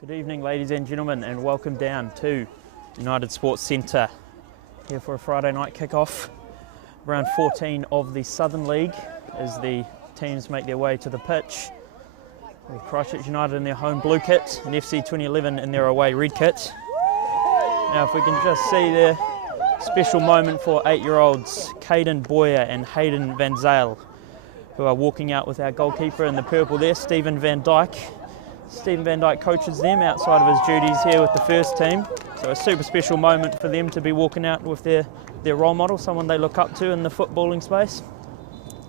Good evening, ladies and gentlemen, and welcome down to United Sports Centre here for a Friday night kickoff. Round 14 of the Southern League as the teams make their way to the pitch. With Christchurch United in their home blue kit and FC 2011 in their away red kit. Now, if we can just see there, special moment for 8-year-olds Caden Boyer and Hayden Van Zale, who are walking out with our goalkeeper in the purple there, Stephen Van Dyke. Stephen Van Dyke coaches them outside of his duties here with the first team. So a super special moment for them to be walking out with their role model, someone they look up to in the footballing space.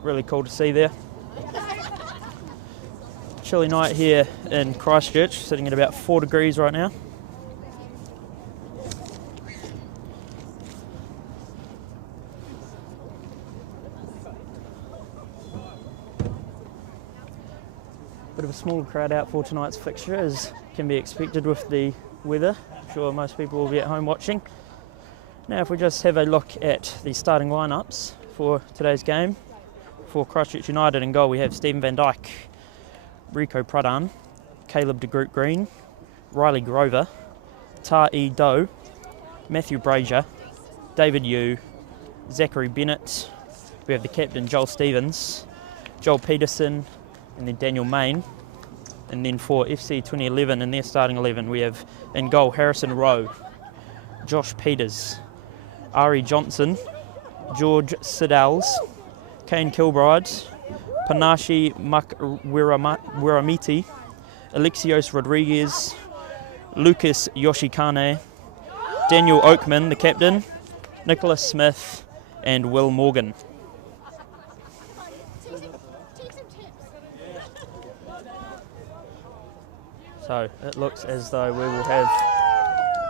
Really cool to see there. Chilly night here in Christchurch, sitting at about 4 degrees right now. Bit of a smaller crowd out for tonight's fixture, as can be expected with the weather. I'm sure most people will be at home watching. Now, if we just have a look at the starting lineups for today's game. For Christchurch United in goal, we have Stephen Van Dyke, Rico Pradhan, Caleb de Groot Green, Riley Grover, Ta'i Doe, Matthew Brazier, David Yu, Zachary Bennett. We have the captain Joel Stevens, Joel Peterson, and then Daniel Main. And then for FC 2011 in their starting 11, we have in goal Harrison Rowe, Josh Peters, Ari Johnson, George Siddals, Kane Kilbride, Panashi Wiramiti, Alexios Rodriguez, Lucas Yoshikane, Daniel Oakman, the captain, Nicholas Smith, and Will Morgan. So it looks as though we will have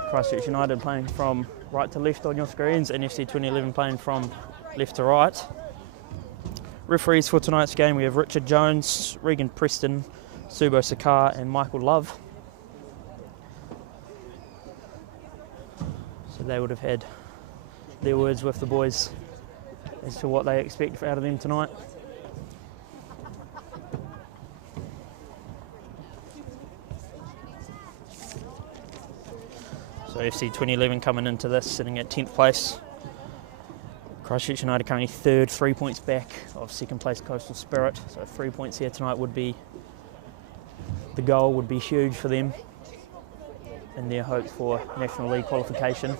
Christchurch United playing from right to left on your screens and FC 2011 playing from left to right. Referees for tonight's game, we have Richard Jones, Regan Preston, Subo Sakar and Michael Love. So they would have had their words with the boys as to what they expect out of them tonight. So FC 2011 coming into this, sitting at 10th place. Christchurch United currently third, 3 points back of second place Coastal Spirit. So 3 points here tonight would be, the goal would be huge for them in their hopes for National League qualification.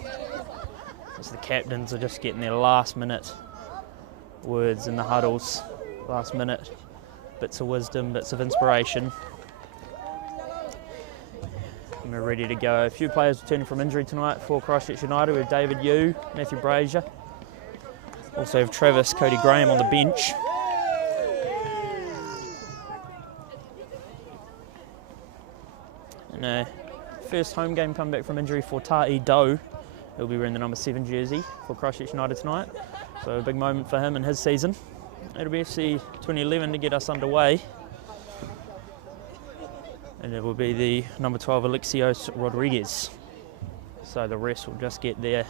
As the captains are just getting their last minute words in the huddles, last minute bits of wisdom, bits of inspiration. And we're ready to go. A few players returning from injury tonight for Christchurch United. We have David Yu, Matthew Brazier. Also have Travis Cody Graham on the bench. And first home game come back from injury for Ta'i Doe. He'll be wearing the number 7 jersey for Christchurch United tonight. So a big moment for him in his season. It'll be FC 2011 to get us underway. And it will be the number 12 Alexios Rodriguez. So the rest will just get their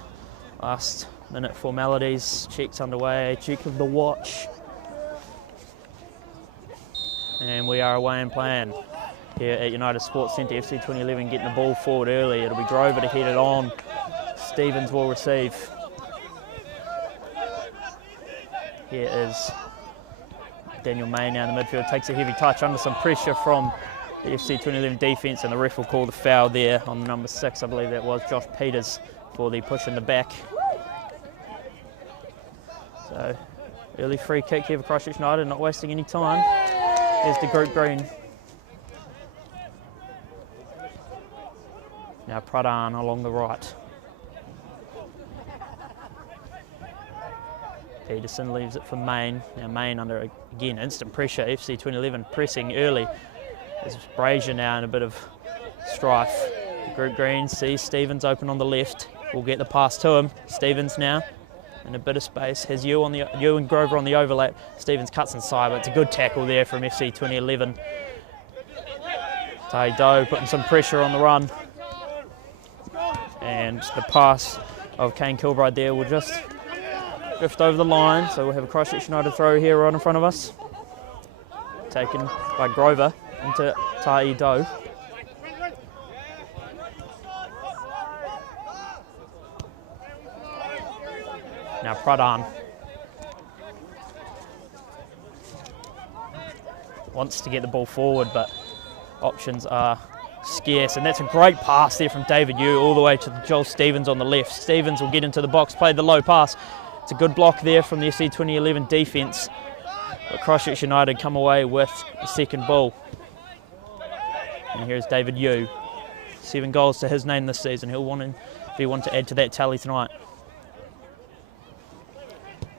last minute formalities, checks underway, check of the watch. And we are away and playing here at United Sports Centre. FC 2011 getting the ball forward early. It'll be Grover to head it on. Stevens will receive. Here is Daniel May now in the midfield, takes a heavy touch under some pressure from the FC 2011 defence, and the ref will call the foul there on number 6, I believe that was Josh Peters, for the push in the back. So early free kick here for Christchurch United, not wasting any time. Here's the group green. Now Pradhan along the right. Peterson leaves it for Main. Now Main under, again, instant pressure. FC 2011 pressing early. There's Brazier now in a bit of strife. The group green sees Stevens open on the left. We'll get the pass to him. Stevens now in a bit of space. Has Yu and Grover on the overlap. Stevens cuts inside, but it's a good tackle there from FC 2011. Ta'i Doe putting some pressure on the run. And the pass of Kane Kilbride there will just drift over the line. So we'll have a Christchurch United throw here right in front of us. Taken by Grover into Ta'i Doe. Now Pradhan wants to get the ball forward, but options are scarce, and that's a great pass there from David Yu all the way to Joel Stevens on the left. Stevens will get into the box, play the low pass. It's a good block there from the FC 2011 defence, but Christchurch United come away with the second ball. And here's David Yu, 7 goals to his name this season. He'll be one to add to that tally tonight.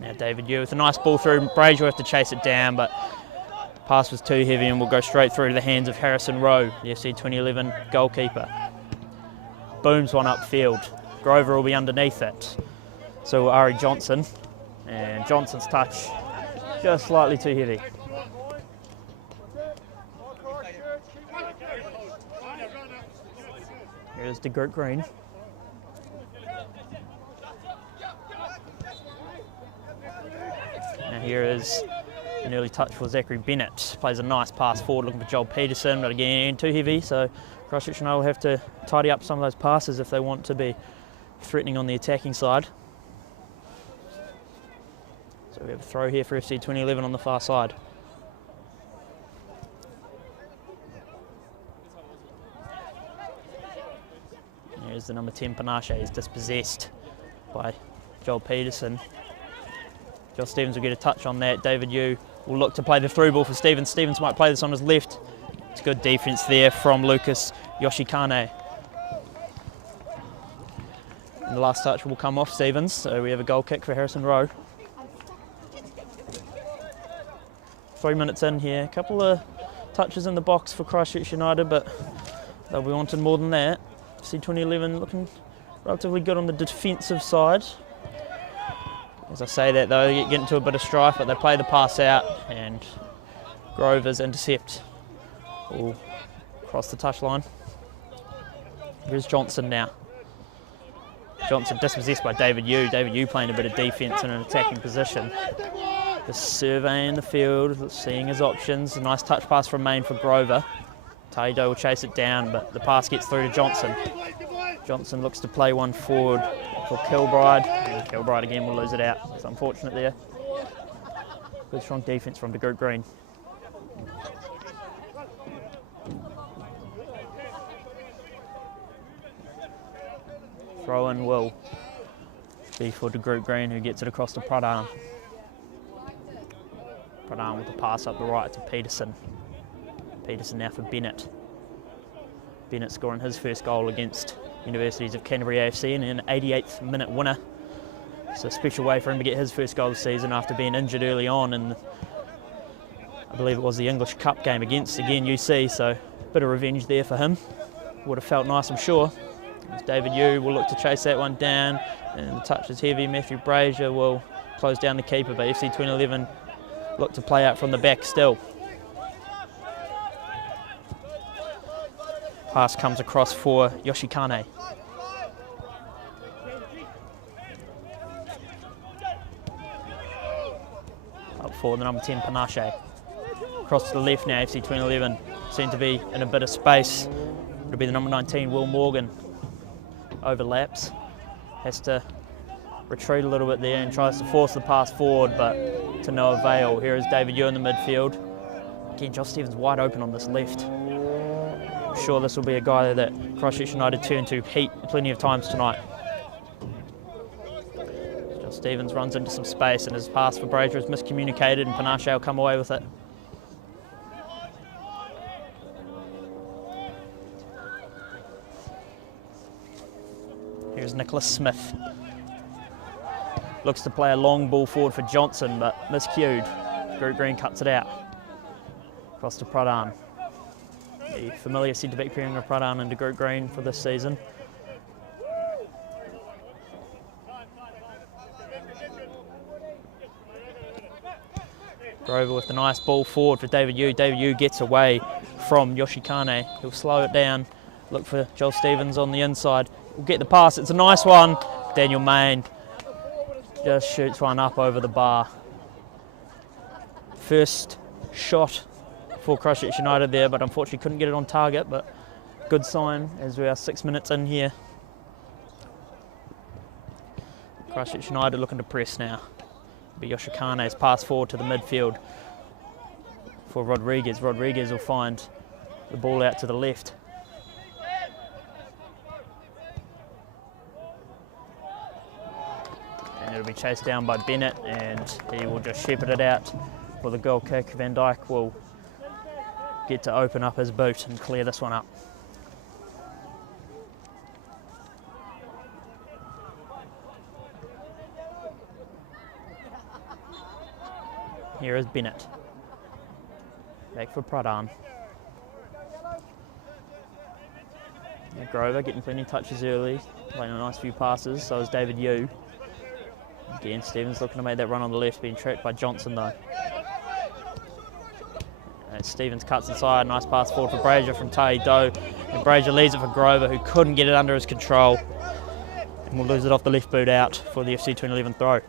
Now David Yu with a nice ball through. Brazier will have to chase it down, but pass was too heavy and will go straight through to the hands of Harrison Rowe, the FC 2011 goalkeeper. Booms one upfield. Grover will be underneath it. So will Ari Johnson, and Johnson's touch just slightly too heavy. Here's De Groot Green. Now here is an early touch for Zachary Bennett. Plays a nice pass forward looking for Joel Peterson, but again too heavy, so Christchurch United will have to tidy up some of those passes if they want to be threatening on the attacking side. So we have a throw here for FC 2011 on the far side. Here's the number 10 Panache. He's dispossessed by Joel Peterson. Joel Stevens will get a touch on that. David Yu will look to play the through ball for Stevens. Stevens might play this on his left. It's good defence there from Lucas Yoshikane. And the last touch will come off Stevens, so we have a goal kick for Harrison Rowe. 3 minutes in here, a couple of touches in the box for Christchurch United, but they'll be wanting more than that. FC 2011 looking relatively good on the defensive side. As I say that though, they get into a bit of strife, but they play the pass out and Grover's intercept will cross the touchline. Here's Johnson now. Johnson dispossessed by David Yu. David Yu playing a bit of defence in an attacking position. Just surveying the field, seeing his options. A nice touch pass from Main for Grover. Taido will chase it down, but the pass gets through to Johnson. Johnson looks to play one forward for Kilbride, and Kilbride again will lose it out. It's unfortunate there. Good strong defence from De Groot Green. Throw in will be for De Groot Green, who gets it across to Pradhan. Pradhan with the pass up the right to Peterson. Peterson now for Bennett. Bennett scoring his first goal against Universities of Canterbury AFC and an 88th minute winner. It's a special way for him to get his first goal of the season after being injured early on, and I believe it was the English Cup game against, again, UC, so a bit of revenge there for him. Would have felt nice, I'm sure. As David Yu will look to chase that one down, and the touch is heavy. Matthew Brazier will close down the keeper, but FC 2011 look to play out from the back still. Pass comes across for Yoshikane. Up for the number 10 Panache. Across to the left now, FC 2011 seem to be in a bit of space. It'll be the number 19, Will Morgan. Overlaps. Has to retreat a little bit there and tries to force the pass forward, but to no avail. Here is David Yu in the midfield. Again, Josh Stevens wide open on this left. I'm sure this will be a guy that Christchurch United turn to heat plenty of times tonight. Josh Stevens runs into some space and his pass for Brazier is miscommunicated, and Panache will come away with it. Here's Nicholas Smith. Looks to play a long ball forward for Johnson, but miscued. Groot Green cuts it out. Across to Pradhan. The familiar centre-back pairing of Pradhan and De Groot Green for this season. Grover with a nice ball forward for David Yu. David Yu gets away from Yoshikane. He'll slow it down, look for Joel Stevens on the inside. We'll get the pass, it's a nice one. Daniel Main just shoots one up over the bar. First shot for Christchurch United there, but unfortunately couldn't get it on target, but good sign as we are 6 minutes in here. Christchurch United looking to press now. But Yoshikane's pass forward to the midfield for Rodriguez. Rodriguez will find the ball out to the left. And it'll be chased down by Bennett, and he will just shepherd it out for the goal kick. Van Dijk will get to open up his boot and clear this one up. Here is Bennett. Back for Pradhan. Yeah, Grover getting plenty of touches early, playing a nice few passes, so is David Yu. Again, Stevens looking to make that run on the left, being tracked by Johnson though. And Stevens cuts inside, nice pass forward for Brazier from Tai Do. And Brazier leaves it for Grover, who couldn't get it under his control. And will lose it off the left boot out for the FC 2011 throw.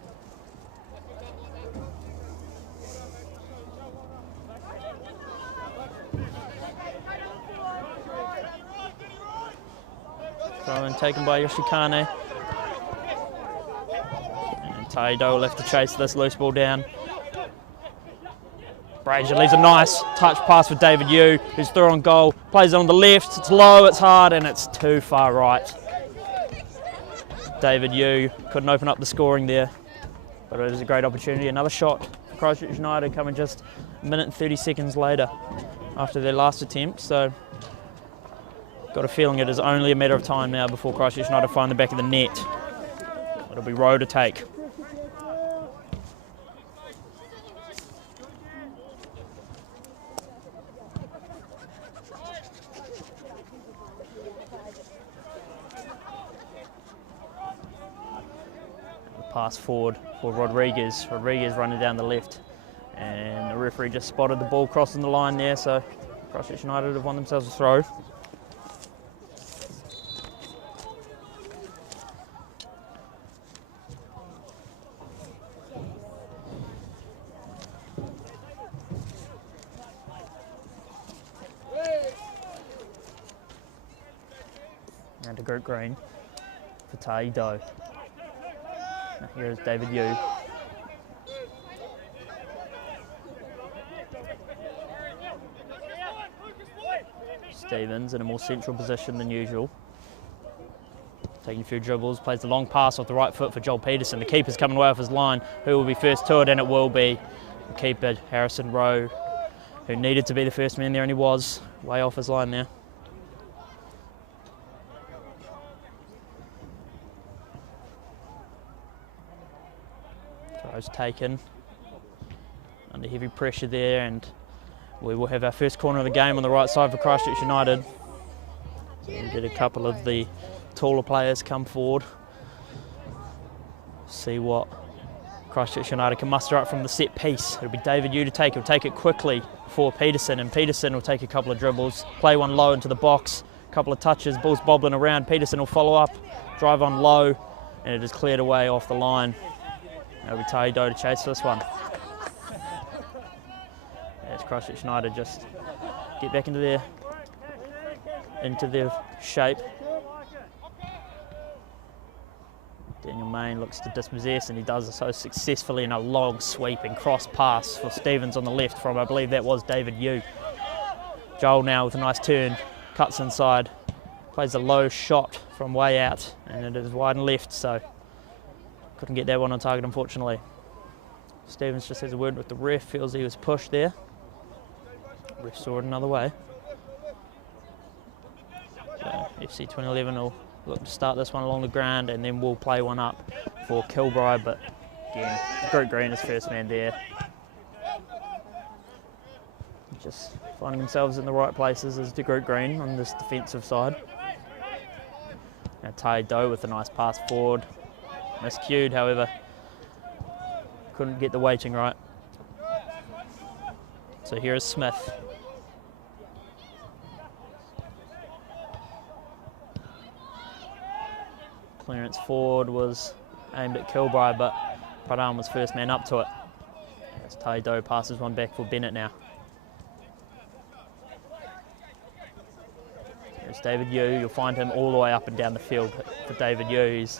Throw in taken by Yoshikane. And Taido will have to chase this loose ball down. Brazier leaves a nice touch pass for David Yu, who's through on goal. Plays it on the left, it's low, it's hard, and it's too far right. David Yu couldn't open up the scoring there, but it was a great opportunity. Another shot for Christchurch United coming just a minute and 30 seconds later after their last attempt. So got a feeling it is only a matter of time now before Christchurch United find the back of the net. It'll be Rowe to take. Pass forward for Rodriguez. Rodriguez running down the left, and the referee just spotted the ball crossing the line there, so Christchurch United have won themselves a throw. And to Group Green for Taido. Here's David Yu. Stevens in a more central position than usual. Taking a few dribbles, plays the long pass off the right foot for Joel Peterson. The keeper's coming way off his line. Who will be first to it? And it will be the keeper, Harrison Rowe, who needed to be the first man there, and he was way off his line there. Throw's taken under heavy pressure there, and we will have our first corner of the game on the right side for Christchurch United. We'll get a couple of the taller players come forward, see what Christchurch United can muster up from the set piece. It'll be David Yu to take. He'll take it quickly for Peterson, and Peterson will take a couple of dribbles, play one low into the box, a couple of touches, ball's bobbling around. Peterson will follow up, drive on low, and it is cleared away off the line. It'll be Taido to chase this one. As Christchurch United just get back into their shape. Daniel Main looks to dispossess, and he does so successfully in a long sweeping cross pass for Stevens on the left from, I believe that was David Yu. Joel now with a nice turn, cuts inside, plays a low shot from way out, and it is wide and left, so couldn't get that one on target, unfortunately. Stevens just has a word with the ref, feels he was pushed there. Ref saw it another way. So FC 2011 will look to start this one along the ground, and then we'll play one up for Kilbride, but again, Group Green is first man there. Just finding themselves in the right places as the Group Green on this defensive side. Now Taido with a nice pass forward. Miscued, however, couldn't get the weighting right. So here is Smith. Clearance forward was aimed at Kilbride, but Pradhan was first man up to it. As Taido passes one back for Bennett now. There's David Yu. You'll find him all the way up and down the field for David Yu. He's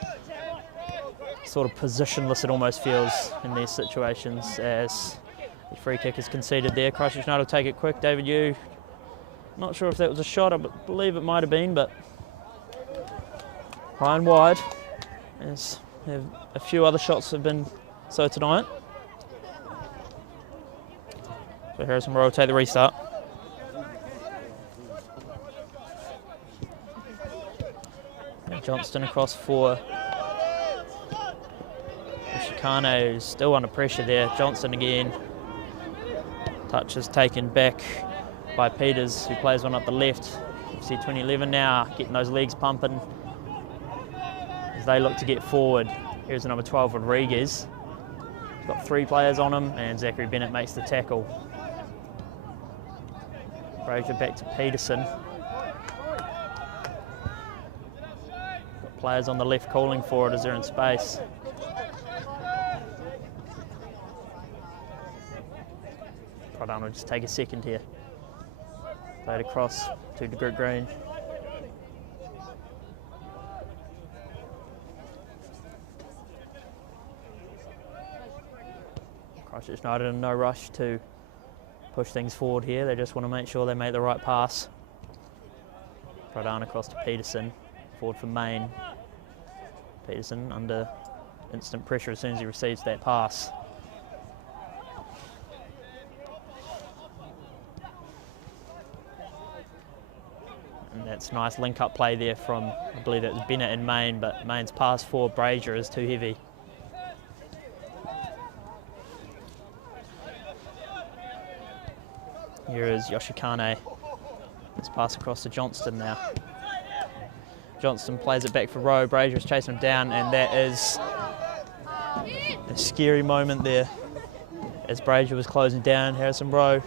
sort of positionless, it almost feels, in these situations, as the free kick is conceded there. Christchurch United will take it quick. David Yu, not sure if that was a shot, I believe it might have been, but high and wide, as a few other shots have been so tonight. So Harrison Rowe will take the restart. And Johnston across for Yoshikane, who's still under pressure there. Johnston again. Touch is taken back by Peters, who plays one up the left. FC 2011 now getting those legs pumping as they look to get forward. Here's the number 12, Rodriguez. He's got 3 players on him, and Zachary Bennett makes the tackle. Brazier back to Peterson. Got players on the left calling for it as they're in space. Pradhan will just take a second here. Played across to De Groot Green. Christchurch United in no rush to push things forward here. They just want to make sure they make the right pass. Pradhan across to Peterson. Forward for Main. Peterson under instant pressure as soon as he receives that pass. And that's nice link-up play there from, I believe it was Bennett and Main, but Main's pass for Brazier is too heavy. Here is Yoshikane. Let's pass across to Johnston now. Johnston plays it back for Rowe. Brazier is chasing him down, and that is a scary moment there as Brazier was closing down Harrison Rowe.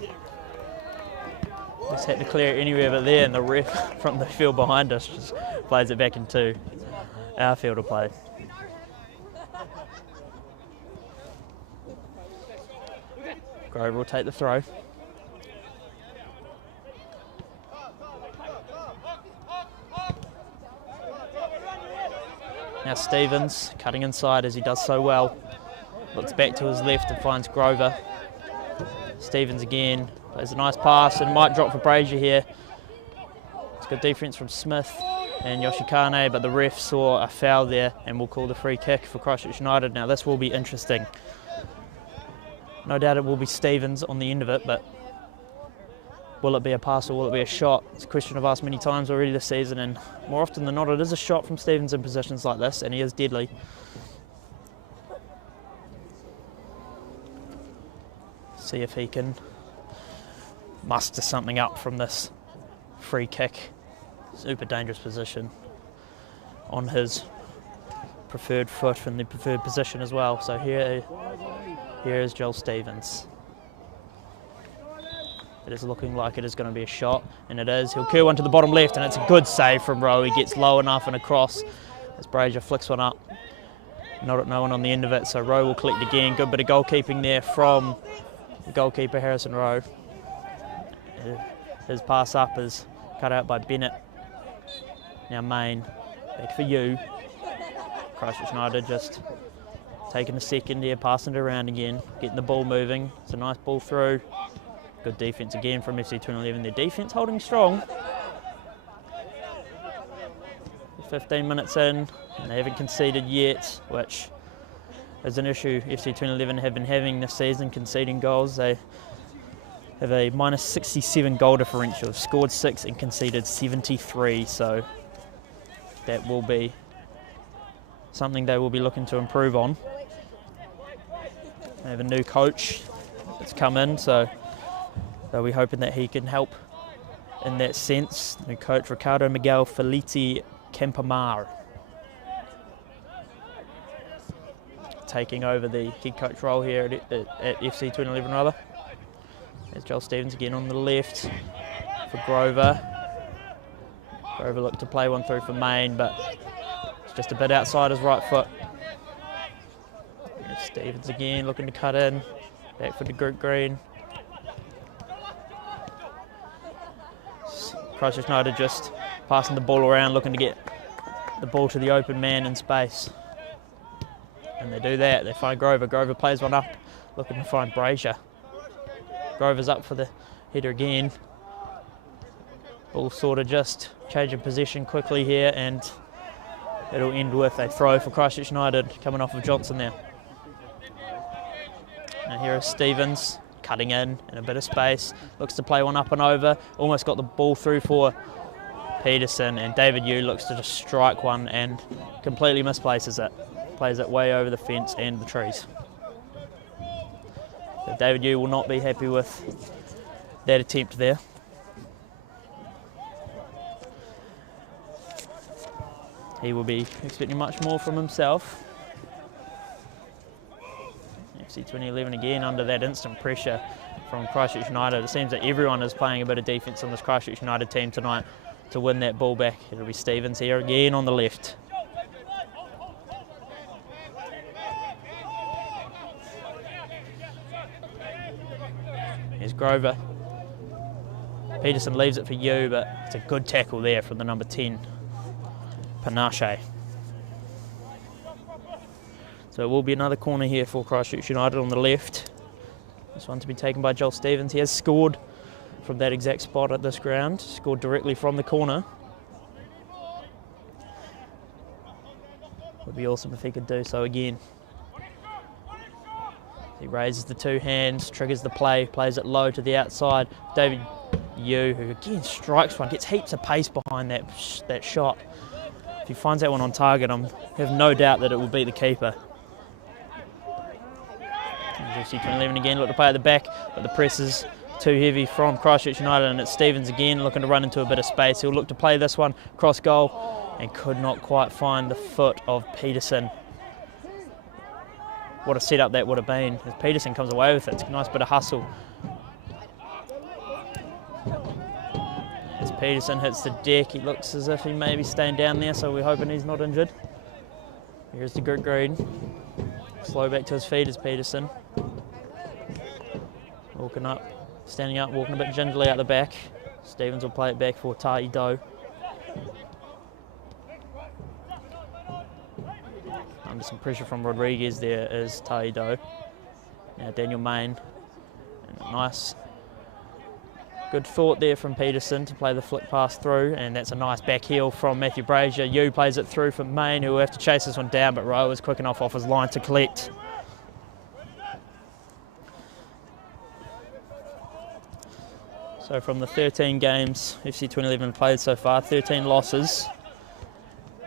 Just had to clear it anywhere but there, and the ref from the field behind us just plays it back into our field of play. Grover will take the throw. Now Stevens cutting inside as he does so well. Looks back to his left and finds Grover. Stevens again. Plays a nice pass and might drop for Brazier here. It's good defence from Smith and Yoshikane, but the ref saw a foul there and will call the free kick for Christchurch United. Now this will be interesting. No doubt it will be Stevens on the end of it, but will it be a pass or will it be a shot? It's a question I've asked many times already this season, and more often than not it is a shot from Stevens in positions like this, and he is deadly. See if he can muster something up from this free kick. Super dangerous position on his preferred foot and the preferred position as well. So here is Joel Stevens. It is looking like it is going to be a shot, and it is. He'll curl one to the bottom left, and it's a good save from Rowe. He gets low enough and across as Brazier flicks one up. No one on the end of it, so Rowe will collect again. Good bit of goalkeeping there from the goalkeeper, Harrison Rowe. His pass up is cut out by Bennett. Now Main, back for you. Christchurch United just taking a second here, passing it around again, getting the ball moving. It's a nice ball through. Good defence again from FC 2011. Their defence holding strong. 15 minutes in, and they haven't conceded yet, which is an issue FC 2011 have been having this season, conceding goals. They have a minus 67 goal differential, scored 6 and conceded 73, so that will be something they will be looking to improve on. They have a new coach that's come in, so they'll be hoping that he can help in that sense. New coach Ricardo Miguel Felitti Campamar taking over the head coach role here at FC 2011 rather. There's Joel Stevens again on the left for Grover. Grover looked to play one through for Main, but it's just a bit outside his right foot. There's Stevens again looking to cut in. Back for De Groot Green. Christchurch United just passing the ball around, looking to get the ball to the open man in space. do that. They find Grover. Grover plays one up, looking to find Brazier. Grover's up for the header again. Ball sort of just changing position quickly here, and it'll end with a throw for Christchurch United coming off of Johnson now. Now here is Stevens cutting in a bit of space, looks to play one up and over, almost got the ball through for Peterson, and David Yu looks to just strike one and completely misplaces it. Plays it way over the fence and the trees. So David Yu will not be happy with that attempt there. He will be expecting much more from himself. FC 2011 again under that instant pressure from Christchurch United. It seems that everyone is playing a bit of defence on this Christchurch United team tonight to win that ball back. It'll be Stevens here again on the left. Here's Grover. Peterson leaves it for you, but it's a good tackle there from the number 10, Panache. So it will be another corner here for Christchurch United on the left. This one to be taken by Joel Stevens. He has scored from that exact spot at this ground, scored directly from the corner. Would be awesome if he could do so again. He raises the two hands, triggers the play, plays it low to the outside. David Yu, who again strikes one, gets heaps of pace behind that shot. If he finds that one on target, I have no doubt that it will beat the keeper. FC 2011 again, look to play at the back, but the press is too heavy from Christchurch United, and it's Stevens again looking to run into a bit of space. He'll look to play this one cross goal and could not quite find the foot of Peterson. What a setup that would have been as Peterson comes away with it. It's a nice bit of hustle. As Peterson hits the deck, he looks as if he may be staying down there, so we're hoping he's not injured. Here's the good green. Slow back to his feet is Peterson. Walking up, standing up, walking a bit gingerly out the back. Stevens will play it back for Tai Do. Under some pressure from Rodriguez there is Tai Do. Now Daniel Main. And a nice, good thought there from Peterson to play the flick pass through, and that's a nice back heel from Matthew Brazier. Yu plays it through for Main, who will have to chase this one down, but Rowe is quick enough off his line to collect. So from the 13 games FC 2011 played so far, 13 losses.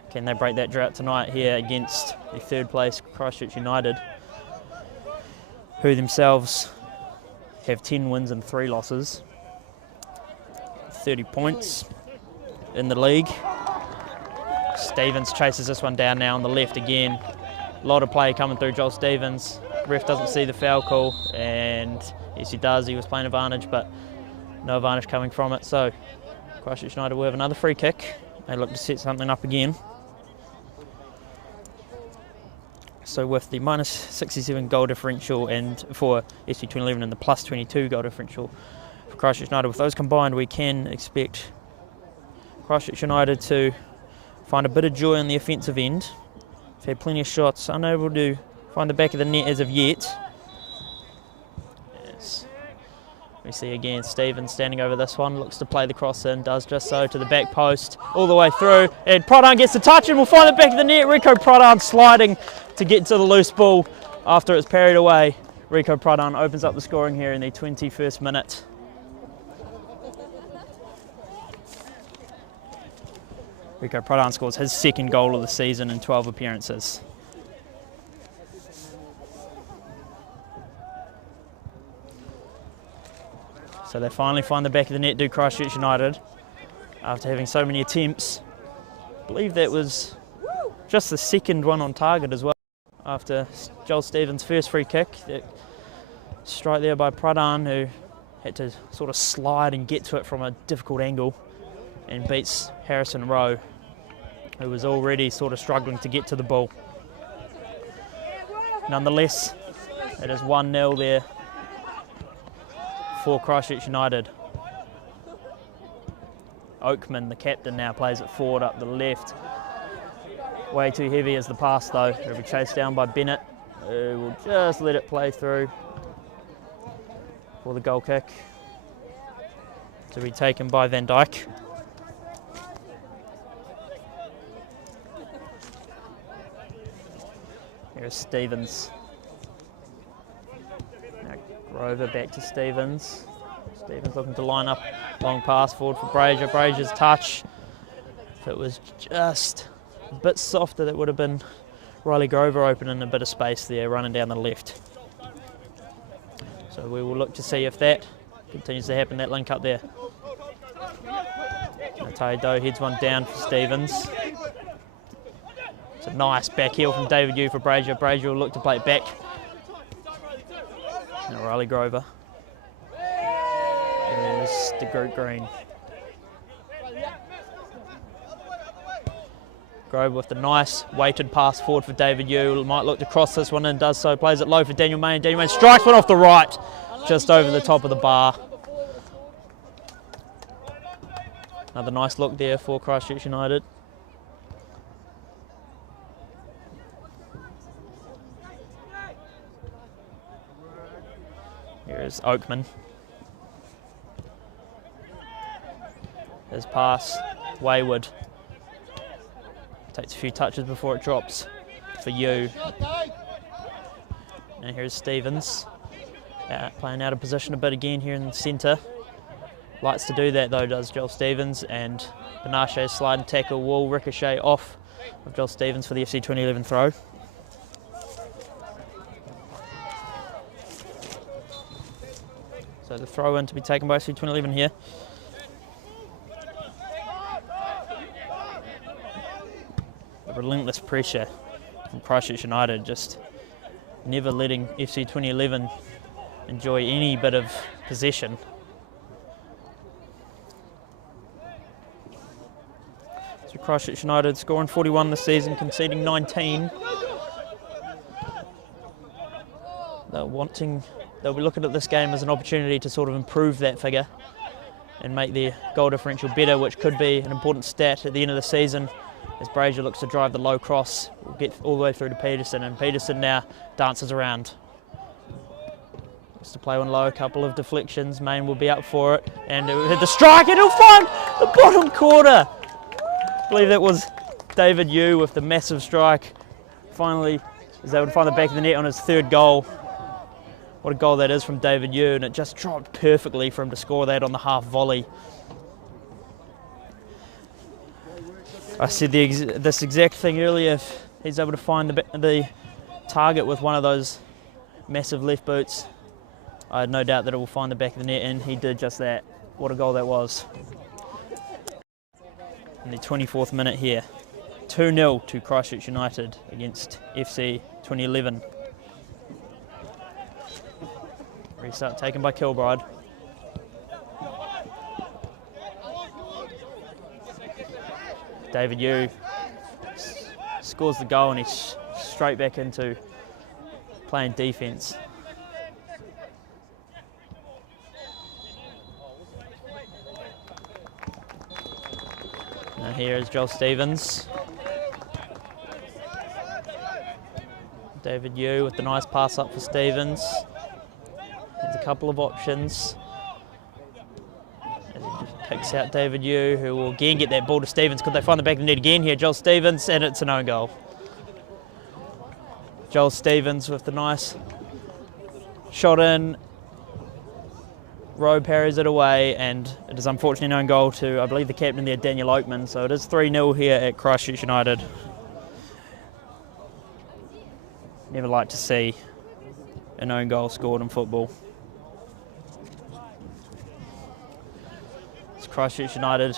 Can they break that drought tonight here against the third place Christchurch United, who themselves have 10 wins and 3 losses. 30 points in the league. Stevens chases this one down now on the left again. A lot of play coming through Joel Stevens. Ref doesn't see the foul call, and yes he does, he was playing advantage, but no advantage coming from it. So Christchurch United will have another free kick. They look to set something up again. So with the minus 67 goal differential and for FC 2011 and the plus 22 goal differential for Christchurch United, with those combined, we can expect Christchurch United to find a bit of joy on the offensive end. They've had plenty of shots, unable to find the back of the net as of yet. Yes. We see again Stevens standing over this one, looks to play the cross in, does just so to the back post, all the way through, and Pradhan gets the touch and will find the back of the net. Rico Pradhan sliding to get to the loose ball after it's parried away. Rico Pradhan opens up the scoring here in the 21st minute. Rico Pradhan scores his second goal of the season in 12 appearances. So they finally find the back of the net, do Christchurch United, after having so many attempts. I believe that was just the second one on target as well, after Joel Stevens' first free kick. That strike there by Pradhan, who had to sort of slide and get to it from a difficult angle, and beats Harrison Rowe, who was already sort of struggling to get to the ball. Nonetheless, it is 1-0 there for Christchurch United. Oakman, the captain, now plays it forward up the left. Way too heavy is the pass though. It'll be chased down by Bennett. who will just let it play through for the goal kick to be taken by Van Dijk. Here's Stevens. Now Grover back to Stevens. Stevens looking to line up. Long pass forward for Brazier. Brazier's touch. If it was just a bit softer, that would have been Riley Grover opening a bit of space there, running down the left. So we will look to see if that continues to happen, that link up there. Taito heads one down for Stevens. It's a nice back heel from David Yu for Brazier. Brazier will look to play it back. Now Riley Grover. There's the Groot Green. Grover with the nice weighted pass forward for David Yu. Might look to cross this one and does so. Plays it low for Daniel Main. Daniel Main strikes one off the right, just over the top of the bar. Another nice look there for Christchurch United. Here is Oakman. His pass, wayward. Takes a few touches before it drops for Yu. Now here's Stevens. Playing out of position a bit again here in the centre. Likes to do that though, does Joel Stevens, and Panache's slide and tackle will ricochet off of Joel Stevens for the FC 2011 throw. So the throw in to be taken by FC 2011 here. The relentless pressure from Christchurch United, just never letting FC 2011 enjoy any bit of possession. So Christchurch United scoring 41 this season, conceding 19. They'll be looking at this game as an opportunity to sort of improve that figure and make their goal differential better, which could be an important stat at the end of the season as Brazier looks to drive the low cross. We'll get all the way through to Peterson, and Peterson now dances around. Looks to play one low, a couple of deflections. Main will be up for it, and it will hit the strike, and it'll find the bottom corner. I believe that was David Yu with the massive strike. Finally is able to find the back of the net on his third goal. What a goal that is from David Yu, and it just dropped perfectly for him to score that on the half volley. I said this exact thing earlier. If he's able to find the target with one of those massive left boots, I had no doubt that it will find the back of the net, and he did just that. What a goal that was. In the 24th minute here, 2-0 to Christchurch United against FC 2011. Restart taken by Kilbride. David Yu scores the goal, and he's straight back into playing defence. Now here is Joel Stevens. David Yu with the nice pass up for Stevens. There's a couple of options. As he just picks out David Yu, who will again get that ball to Stevens. Could they find the back of the net again here? Joel Stevens, and it's an own goal. Joel Stevens with the nice shot in. Rowe parries it away, and it is unfortunately an own goal to, I believe, the captain there, Daniel Oakman. So it is 3-0 here at Christchurch United. Never like to see an own goal scored in football. It's Christchurch United.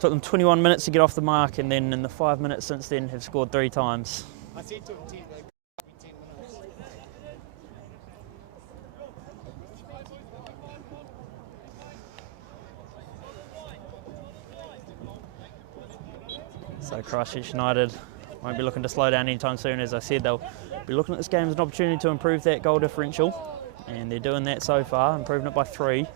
Took them 21 minutes to get off the mark, and then in the 5 minutes since then have scored 3 times. So Christchurch United won't be looking to slow down anytime soon. As I said, they'll be looking at this game as an opportunity to improve that goal differential, and they're doing that so far, improving it by 3.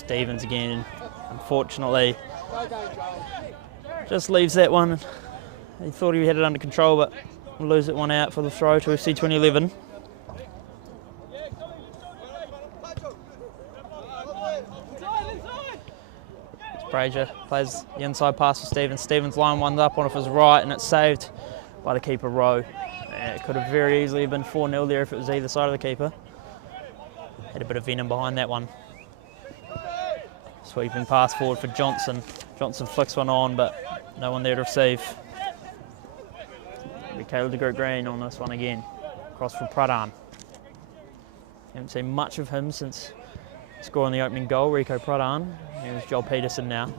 Stevens again, unfortunately, just leaves that one. He thought he had it under control, but we'll lose that one out for the throw to FC 2011. Brazier plays the inside pass for Stevens. Stevens line one up on off his right, and it's saved by the keeper, Rowe. And it could have very easily been 4-0 there if it was either side of the keeper. Had a bit of venom behind that one. Sweeping pass forward for Johnson. Johnson flicks one on, but no one there to receive. Caleb de Groot Green on this one again. Cross from Pradhan. Haven't seen much of him since scoring the opening goal, Rico Pradhan. Here's Joel Peterson now.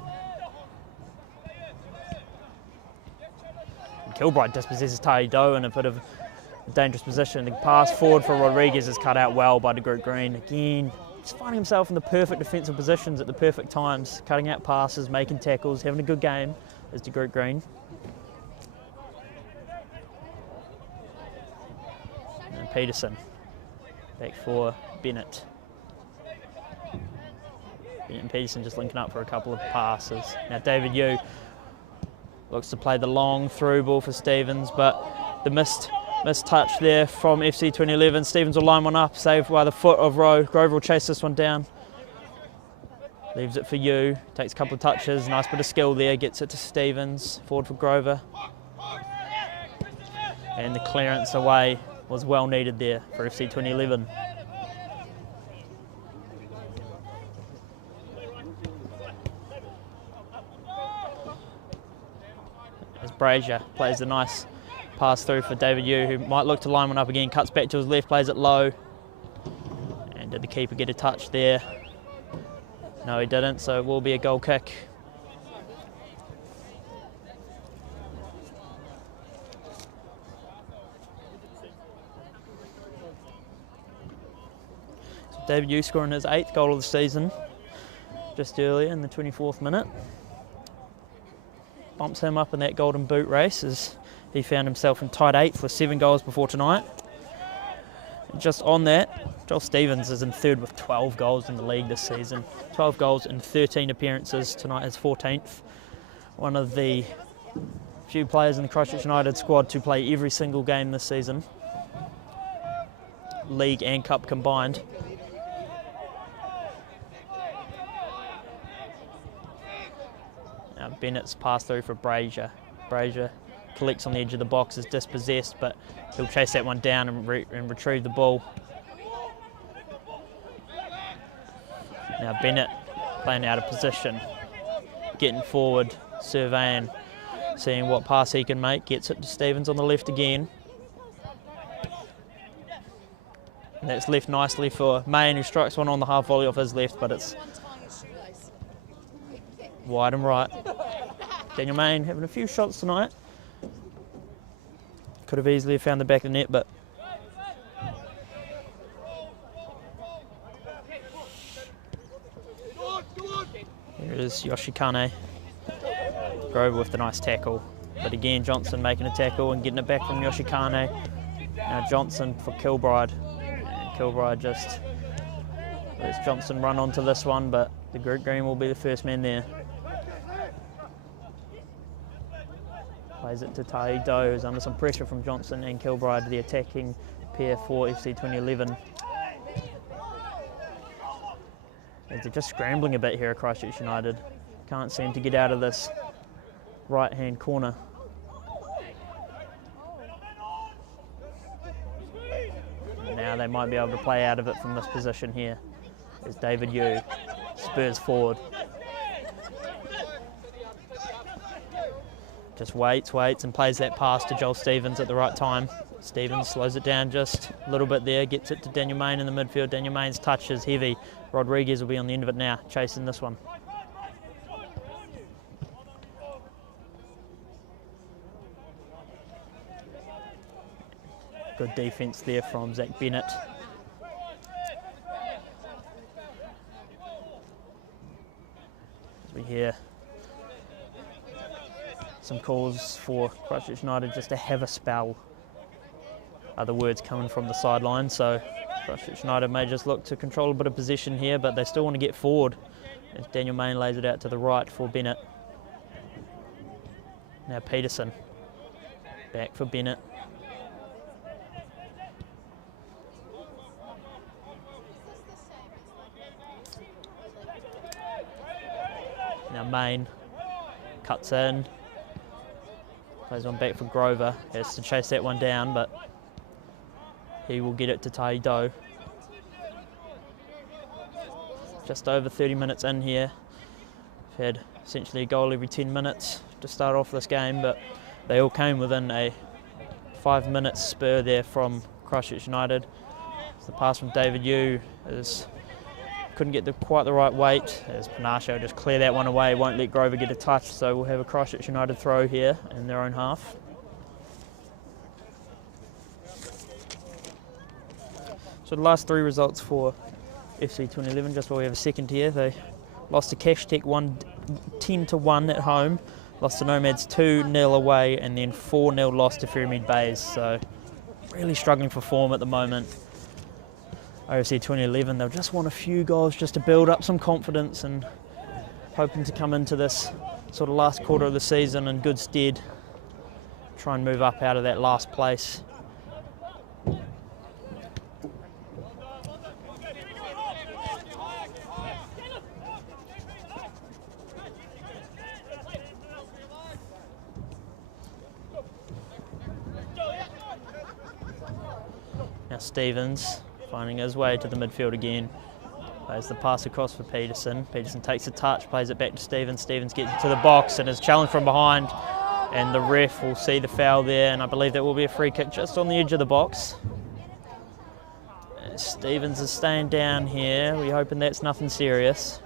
And Kilbride dispossesses Tai Doe in a bit of a dangerous position. The pass forward for Rodriguez is cut out well by de Groot Green. Again, just finding himself in the perfect defensive positions at the perfect times, cutting out passes, making tackles, having a good game is de Groot Green. And Peterson back for Bennett. Bennett and Peterson just linking up for a couple of passes. Now David Yu looks to play the long through ball for Stevens, but the missed touch there from FC 2011. Stevens will line one up, saved by the foot of Rowe. Grover will chase this one down. Leaves it for Yu, takes a couple of touches, nice bit of skill there, gets it to Stevens, forward for Grover. And the clearance away was well needed there for FC 2011. As Brazier plays the nice pass through for David Yu, who might look to line one up again, cuts back to his left, plays it low. And did the keeper get a touch there? No, he didn't, so it will be a goal kick. So David Yu scoring his 8th goal of the season just earlier in the 24th minute. Bumps him up in that golden boot race as he found himself in tied 8th with 7 goals before tonight. And just on that, Joel Stevens is in 3rd with 12 goals in the league this season. 12 goals in 13 appearances. Tonight is 14th. One of the few players in the Christchurch United squad to play every single game this season. League and Cup combined. Now Bennett's pass through for Brazier. Brazier collects on the edge of the box, is dispossessed, but he'll chase that one down and retrieve the ball. Now Bennett playing out of position, getting forward, surveying, seeing what pass he can make, gets it to Stevens on the left again. And that's left nicely for Main, who strikes one on the half volley off his left, but it's wide and right. Daniel Main having a few shots tonight. Could have easily found the back of the net, but here is Yoshikane. Grover with the nice tackle. But again, Johnson making a tackle and getting it back from Yoshikane. Now Johnson for Kilbride. And Kilbride just lets Johnson run onto this one, but de Groot Green will be the first man there. Plays it to Tai Doe, who's under some pressure from Johnson and Kilbride, the attacking pair for FC 2011. They're just scrambling a bit here at Christchurch United. Can't seem to get out of this right-hand corner. And now they might be able to play out of it from this position here. There's David Yu, spurs forward. Just waits and plays that pass to Joel Stevens at the right time. Stevens slows it down just a little bit there, gets it to Daniel Main in the midfield. Daniel Main's touch is heavy. Rodriguez will be on the end of it now, chasing this one. Good defence there from Zach Bennett. As we hear some calls for Christchurch United just to have a spell, are the words coming from the sideline, so Christchurch United may just look to control a bit of position here, but they still want to get forward as Daniel Main lays it out to the right for Bennett. Now Peterson, back for Bennett. Now Main cuts in, plays on back for Grover, has to chase that one down, but he will get it to Tai Do. Just over 30 minutes in here. We've had essentially a goal every 10 minutes to start off this game, but they all came within a 5-minute spur there from Christchurch United. The pass from David Yu couldn't get quite the right weight as Panache just clear that one away, won't let Grover get a touch, so we'll have a Christchurch United throw here in their own half. So the last 3 results for FC 2011, just while we have a second here, they lost to Cashtech 10-1 at home, lost to Nomads 2-0 away, and then 4-0 loss to Ferrymead Bays, so really struggling for form at the moment. OFC 2011, they'll just want a few goals just to build up some confidence and hoping to come into this sort of last quarter of the season in good stead, try and move up out of that last place. Now Stevens finding his way to the midfield again. Plays the pass across for Peterson. Peterson takes a touch, plays it back to Stevens. Stevens gets into the box and is challenged from behind. And the ref will see the foul there, and I believe that will be a free kick just on the edge of the box. Stevens is staying down here. We're hoping that's nothing serious.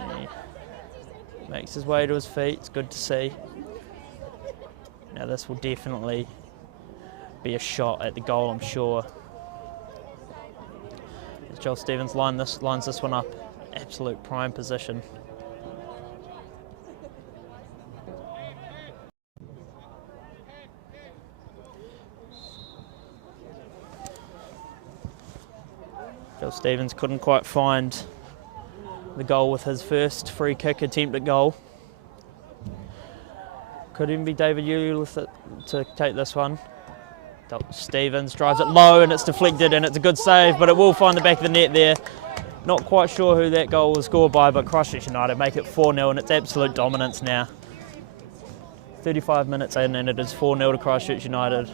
And he makes his way to his feet. It's good to see. Now this will definitely be a shot at the goal, I'm sure. As Joel Stevens lines this one up, absolute prime position. Joel Stevens couldn't quite find the goal with his first free kick attempt at goal. Could even be David Yu with it to take this one. Stevens drives it low and it's deflected and it's a good save, but it will find the back of the net there. Not quite sure who that goal was scored by, but Christchurch United make it 4-0 and it's absolute dominance now. 35 minutes in and it is 4-0 to Christchurch United.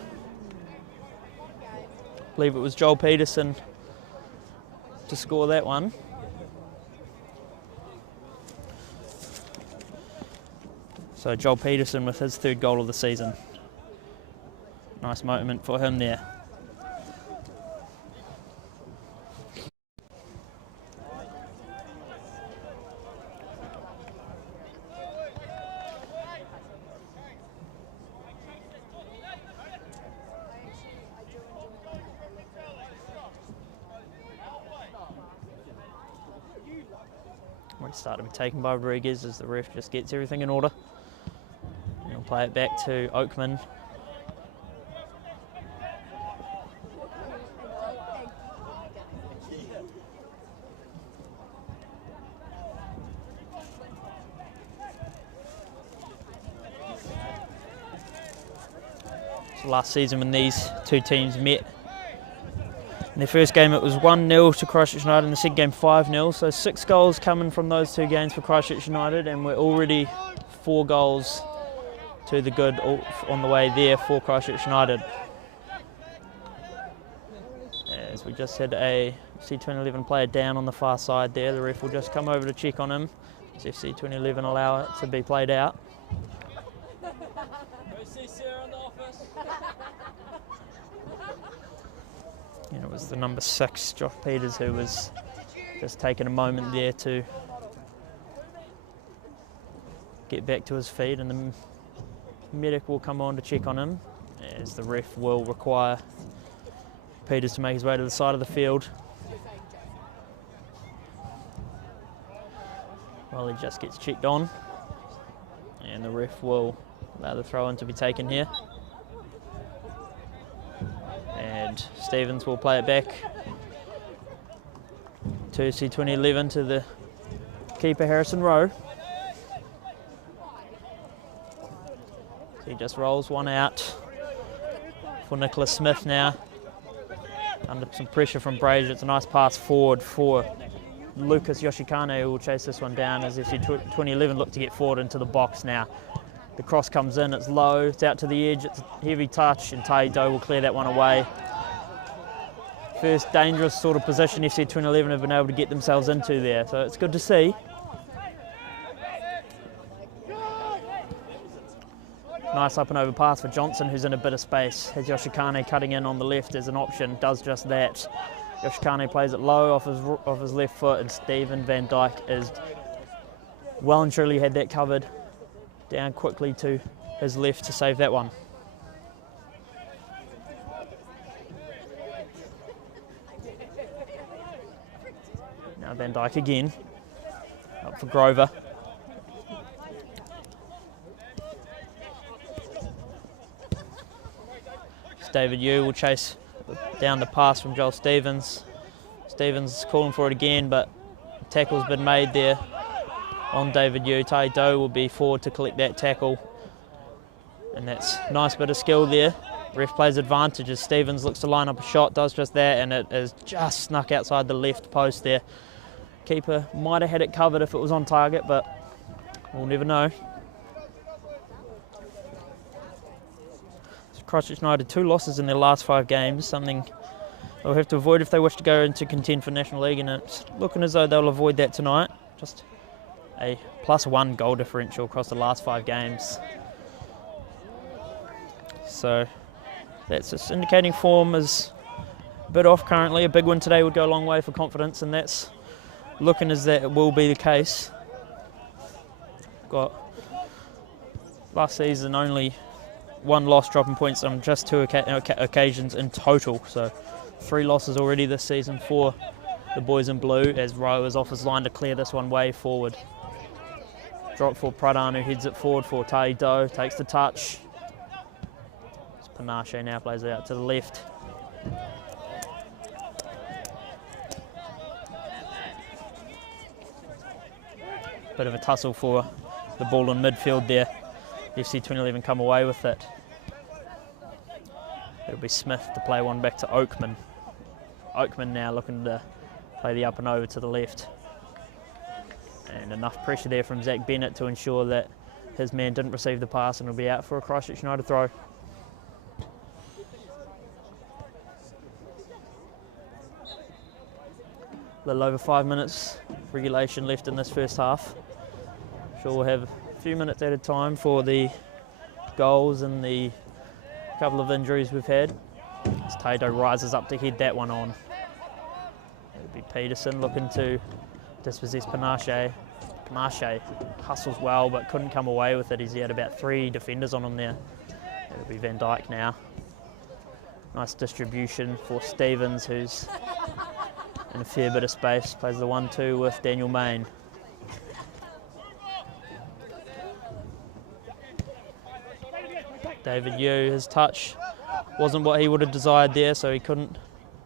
I believe it was Joel Peterson to score that one. So Joel Peterson with his 3rd goal of the season. Nice moment for him there. We start to be taken by Rodriguez as the ref just gets everything in order. And he'll play it back to Oakman. Last season when these two teams met. In their first game it was 1-0 to Christchurch United, in the second game 5-0, so 6 goals coming from those 2 games for Christchurch United, and we're already 4 goals to the good on the way there for Christchurch United. As we just had a FC 2011 player down on the far side there, the ref will just come over to check on him. Does FC 2011 allow it to be played out? And it was the number 6, Josh Peters, who was just taking a moment there to get back to his feet, and the medic will come on to check on him, as the ref will require Peters to make his way to the side of the field. Well, he just gets checked on, and the ref will allow the throw-in to be taken here. and Stevens will play it back to FC 2011 to the keeper Harrison Rowe. He just rolls one out for Nicholas Smith now. Under some pressure from Brazier, it's a nice pass forward for Lucas Yoshikane, who will chase this one down as FC 2011 look to get forward into the box now. The cross comes in, it's low, it's out to the edge, it's a heavy touch, and Tai-Do will clear that one away. First dangerous sort of position FC 2011 have been able to get themselves into there, so it's good to see. Nice up and over pass for Johnson, who's in a bit of space. Has Yoshikane cutting in on the left as an option, does just that. Yoshikane plays it low off his left foot, and Stephen Van Dyke is well and truly had that covered. Down quickly to his left to save that one. Now Van Dyke again, up for Grover. David Yu will chase down the pass from Joel Stevens. Stevens calling for it again, but tackle's been made there on David Yu. Tai-Do will be forward to collect that tackle. And that's a nice bit of skill there. Ref plays advantage as Stevens looks to line up a shot, does just that, and it is just snuck outside the left post there. Keeper might have had it covered if it was on target, but we'll never know. Christchurch United 2 losses in their last 5 games, something they'll have to avoid if they wish to go into contend for National League, and it's looking as though they'll avoid that tonight. Just a +1 goal differential across the last 5 games. So that's just indicating form is a bit off currently. A big win today would go a long way for confidence, and that's looking as that it will be the case. Got last season only 1 loss, dropping points on just 2 occasions in total. So 3 losses already this season for the boys in blue, as Rowe is off his line to clear this one way forward. Drop for Pradhan, who heads it forward for Tai-Do, takes the touch. Panache now plays it out to the left. Bit of a tussle for the ball in midfield there. FC 2011 come away with it. It'll be Smith to play one back to Oakman. Oakman now looking to play the up and over to the left. And enough pressure there from Zach Bennett to ensure that his man didn't receive the pass, and will be out for a Christchurch United throw. A little over 5 minutes regulation left in this first half. Sure we'll have a few minutes at a time for the goals and the couple of injuries we've had. As Tai-Do rises up to head that one on. It'll be Peterson looking to dispossess Panache. Panache hustles well but couldn't come away with it. He had about 3 defenders on him there. It'll be Van Dyke now. Nice distribution for Stevens, who's in a fair bit of space. Plays the 1-2 with Daniel Main. David Yu, his touch wasn't what he would have desired there, so he couldn't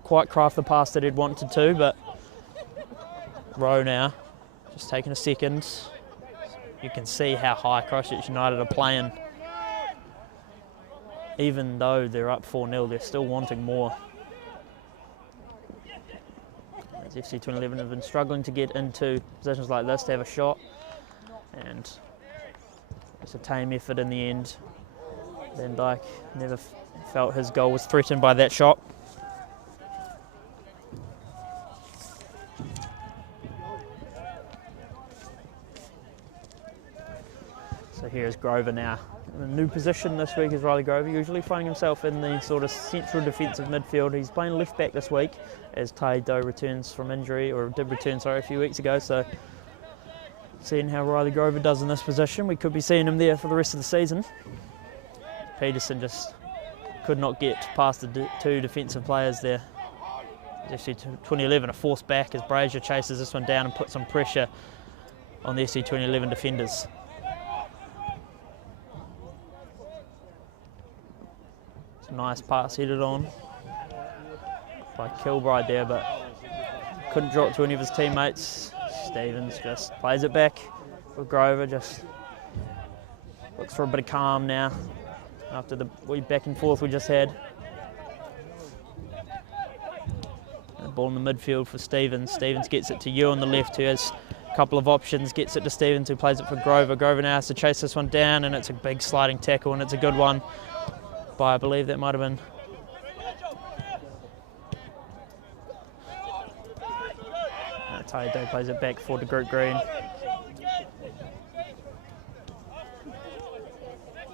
quite craft the pass that he'd wanted to, but Rowe now, just taking a second. You can see how high Christchurch United are playing. Even though they're up 4-0, they're still wanting more. As FC 2011 have been struggling to get into positions like this to have a shot, and it's a tame effort in the end. Van Dyke never felt his goal was threatened by that shot. So here's Grover now. In a new position this week is Riley Grover, usually finding himself in the sort of central defensive midfield. He's playing left back this week as Tai-Do returns from injury, or did return, sorry, a few weeks ago. So seeing how Riley Grover does in this position, we could be seeing him there for the rest of the season. Peterson just could not get past the 2 defensive players there. FC 2011 are forced back as Brazier chases this one down and puts some pressure on the FC 2011 defenders. It's a nice pass headed on. by Kilbride there, but couldn't draw it to any of his teammates. Stevens just plays it back with Grover, just looks for a bit of calm now after the wee back and forth we just had. Ball in the midfield for Stevens. Stevens gets it to you on the left, who has a couple of options, gets it to Stevens, who plays it for Grover. Grover now has to chase this one down, and it's a big sliding tackle, and it's a good one by, I believe that might have been Taide plays it back for the group green.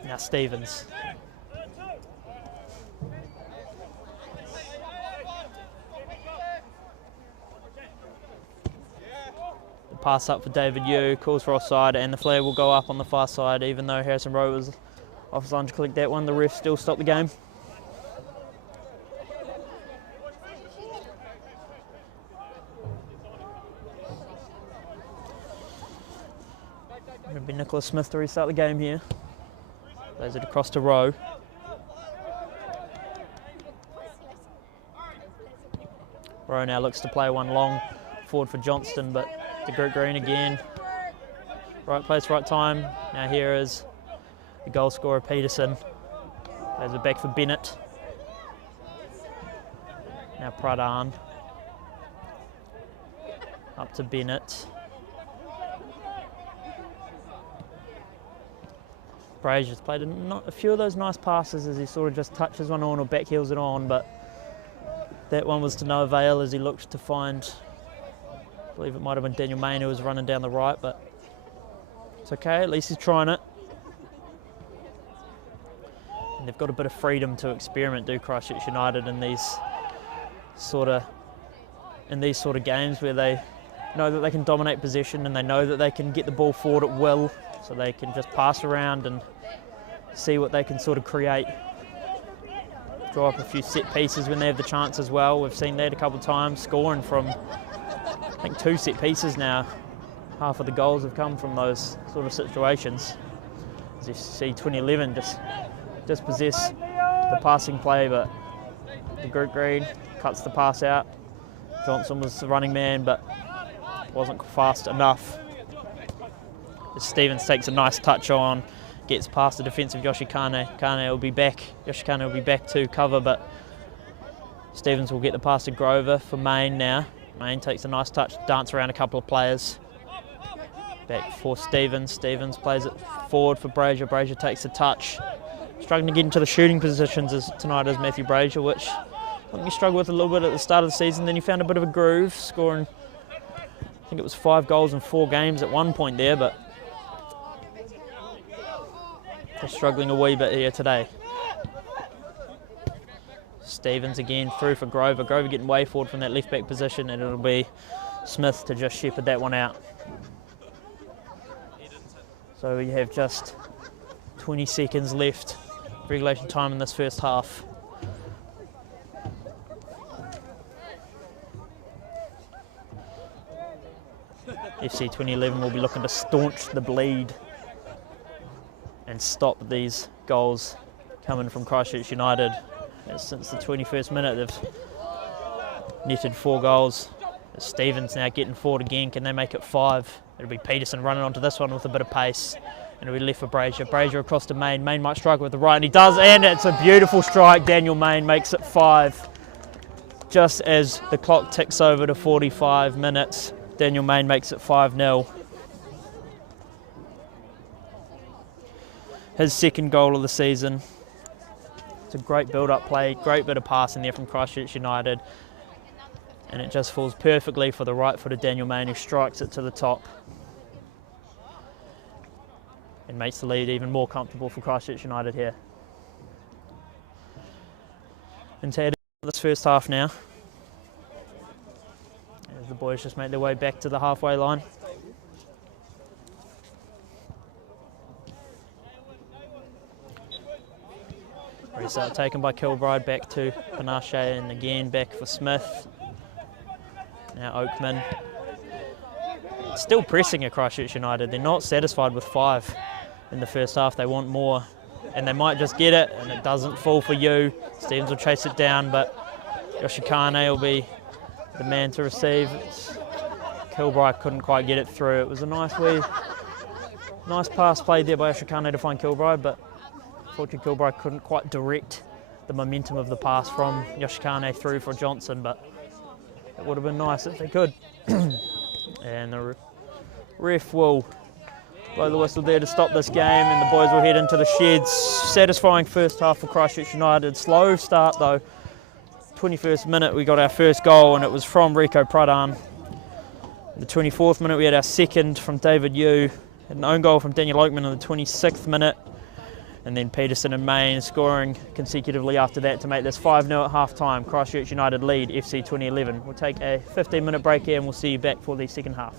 Now Stevens. Pass up for David Yu, calls for offside, and the flare will go up on the far side. Even though Harrison Rowe was offside to collect that one, the ref still stopped the game. It'll be Nicholas Smith to restart the game here. Plays it across to Rowe. Rowe now looks to play one long forward for Johnston, but the group green again. Right place, right time. Now here is the goal scorer Peterson. Plays it back for Bennett. Now Pradhan. Up to Bennett. Brazier's played a few of those nice passes as he sort of just touches one on or backheels it on, but that one was to no avail as he looked to find, I believe it might have been Daniel Main who was running down the right, but it's okay, at least he's trying it. And they've got a bit of freedom to experiment, do Christchurch United, in these sort of games where they know that they can dominate possession and they know that they can get the ball forward at will, so they can just pass around and see what they can sort of create. Draw up a few set pieces when they have the chance as well. We've seen that a couple of times, scoring from, I think, 2 set pieces now. Half of the goals have come from those sort of situations. As you see, 2011 just possess the passing play, but the group green cuts the pass out. Johnson was the running man, but wasn't fast enough. As Stevens takes a nice touch on, gets past the defensive Yoshikane. Yoshikane will be back to cover, but Stevens will get the pass to Grover for Main now. Main takes a nice touch, dance around a couple of players. Back for Stevens. Stevens plays it forward for Brazier. Brazier takes a touch. Struggling to get into the shooting positions tonight is Matthew Brazier, which I think he struggled with a little bit at the start of the season. Then he found a bit of a groove, scoring, I think it was 5 goals in 4 games at one point there, but they're struggling a wee bit here today. Stevens again through for Grover. Grover getting way forward from that left back position, and it'll be Smith to just shepherd that one out. So we have just 20 seconds left, regulation time in this first half. FC 2011 will be looking to staunch the bleed and stop these goals coming from Christchurch United. Since the 21st minute, they've netted 4 goals. Stevens now getting forward again. Can they make it 5? It'll be Peterson running onto this one with a bit of pace. And it'll be left for Brazier. Brazier across to Main. Main might struggle with the right, and he does, and it's a beautiful strike. Daniel Main makes it 5. Just as the clock ticks over to 45 minutes, Daniel Main makes it 5-0. His second goal of the season. It's a great build-up play, great bit of passing there from Christchurch United. And it just falls perfectly for the right-footed Daniel Main, who strikes it to the top and makes the lead even more comfortable for Christchurch United here. Into this first half now, as the boys just make their way back to the halfway line. Restart taken by Kilbride, back to Panache, and again back for Smith. Now Oakman. Still pressing at Christchurch United. They're not satisfied with 5 in the first half. They want more, and they might just get it, and it doesn't fall for you. Stevens will chase it down, but Yoshikane will be the man to receive. Kilbride couldn't quite get it through. It was a nice pass played there by Yoshikane to find Kilbride, but unfortunately Kilbride couldn't quite direct the momentum of the pass from Yoshikane through for Johnson, but it would have been nice if they could. And the ref will blow the whistle there to stop this game, and the boys will head into the sheds. Satisfying first half for Christchurch United. Slow start though. 21st minute we got our first goal, and it was from Rico Pradhan. In the 24th minute we had our second from David Yu. Had an own goal from Daniel Oakman in the 26th minute. And then Peterson and Main scoring consecutively after that to make this 5-0 at half-time. Christchurch United lead FC 2011. We'll take a 15-minute break here and we'll see you back for the second half.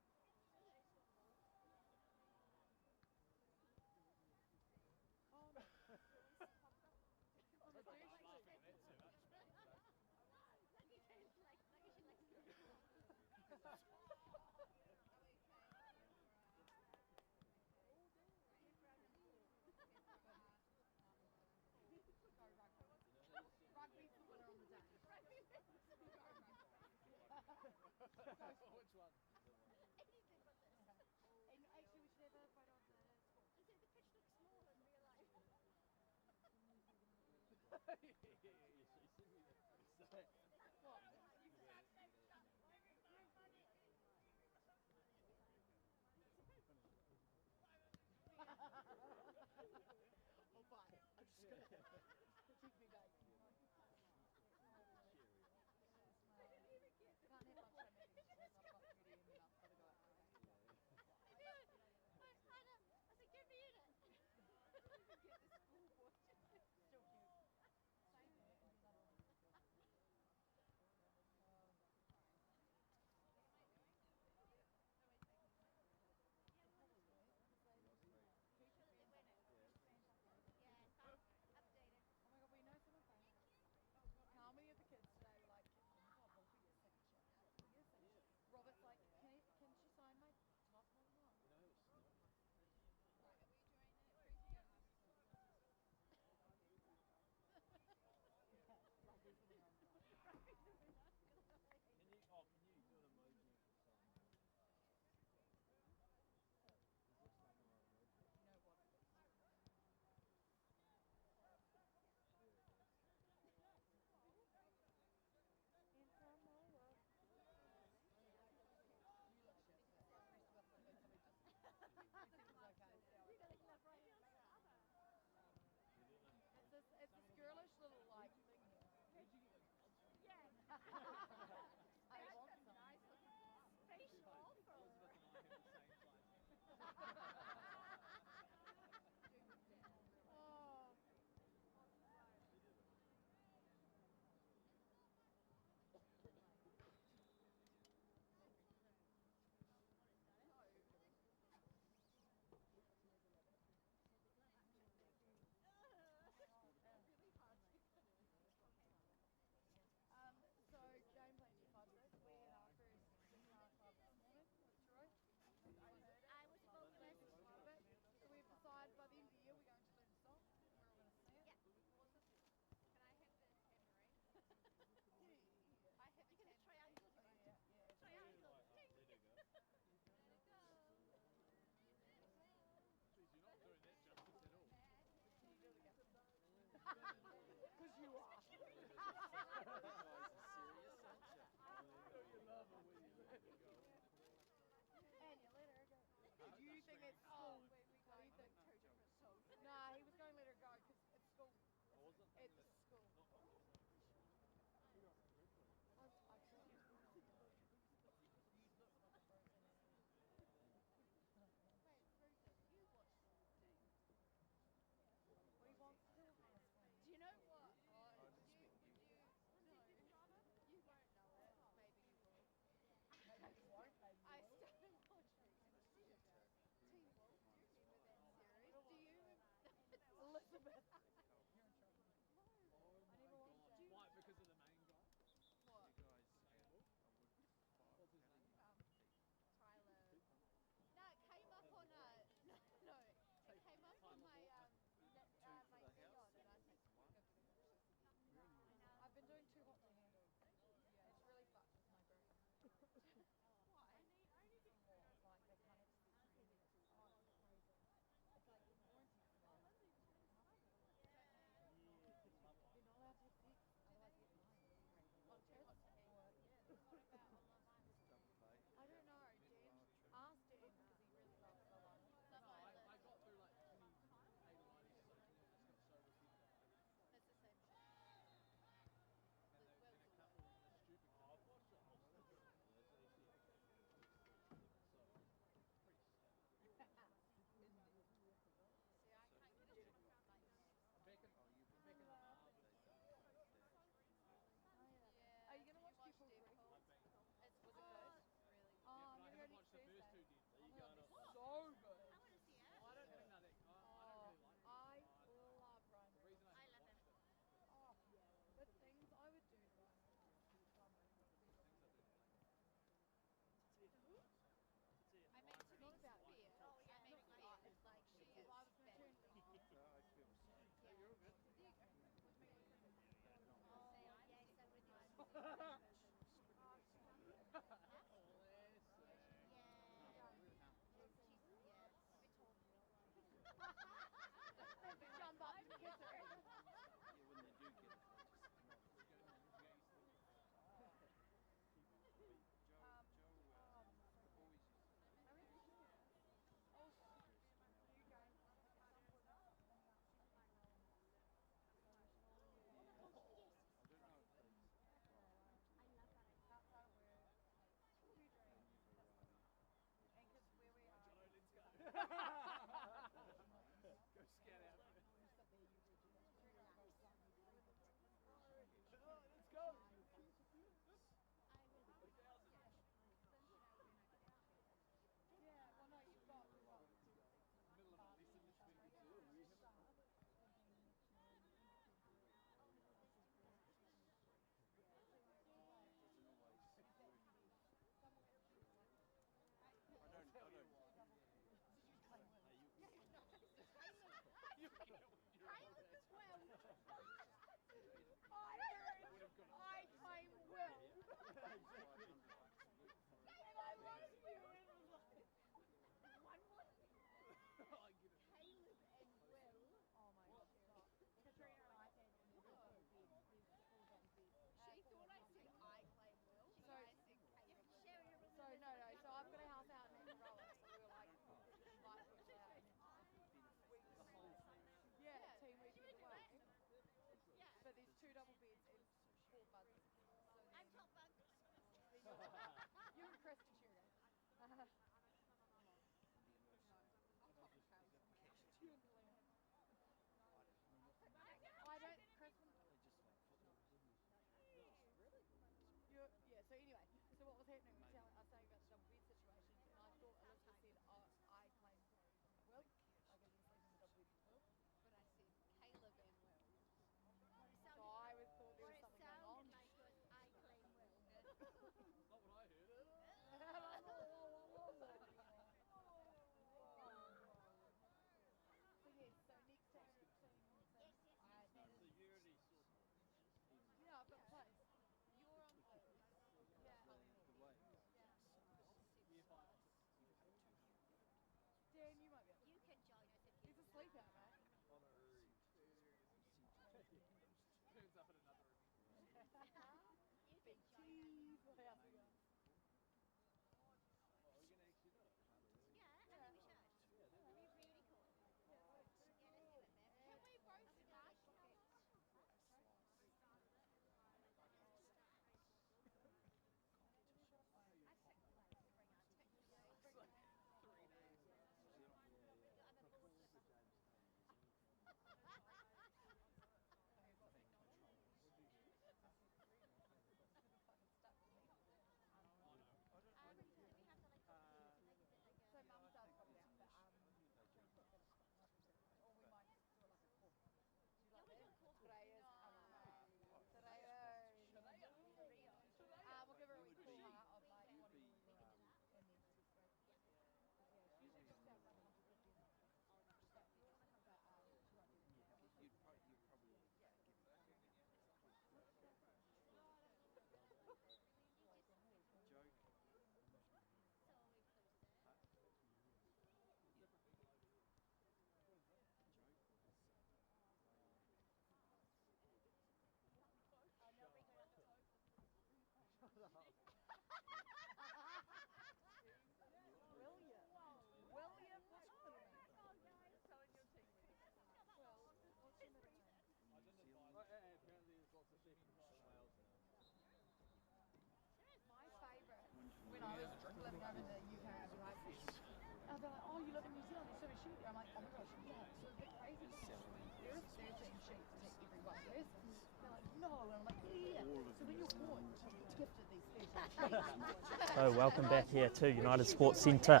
So welcome back here to United Sports Centre.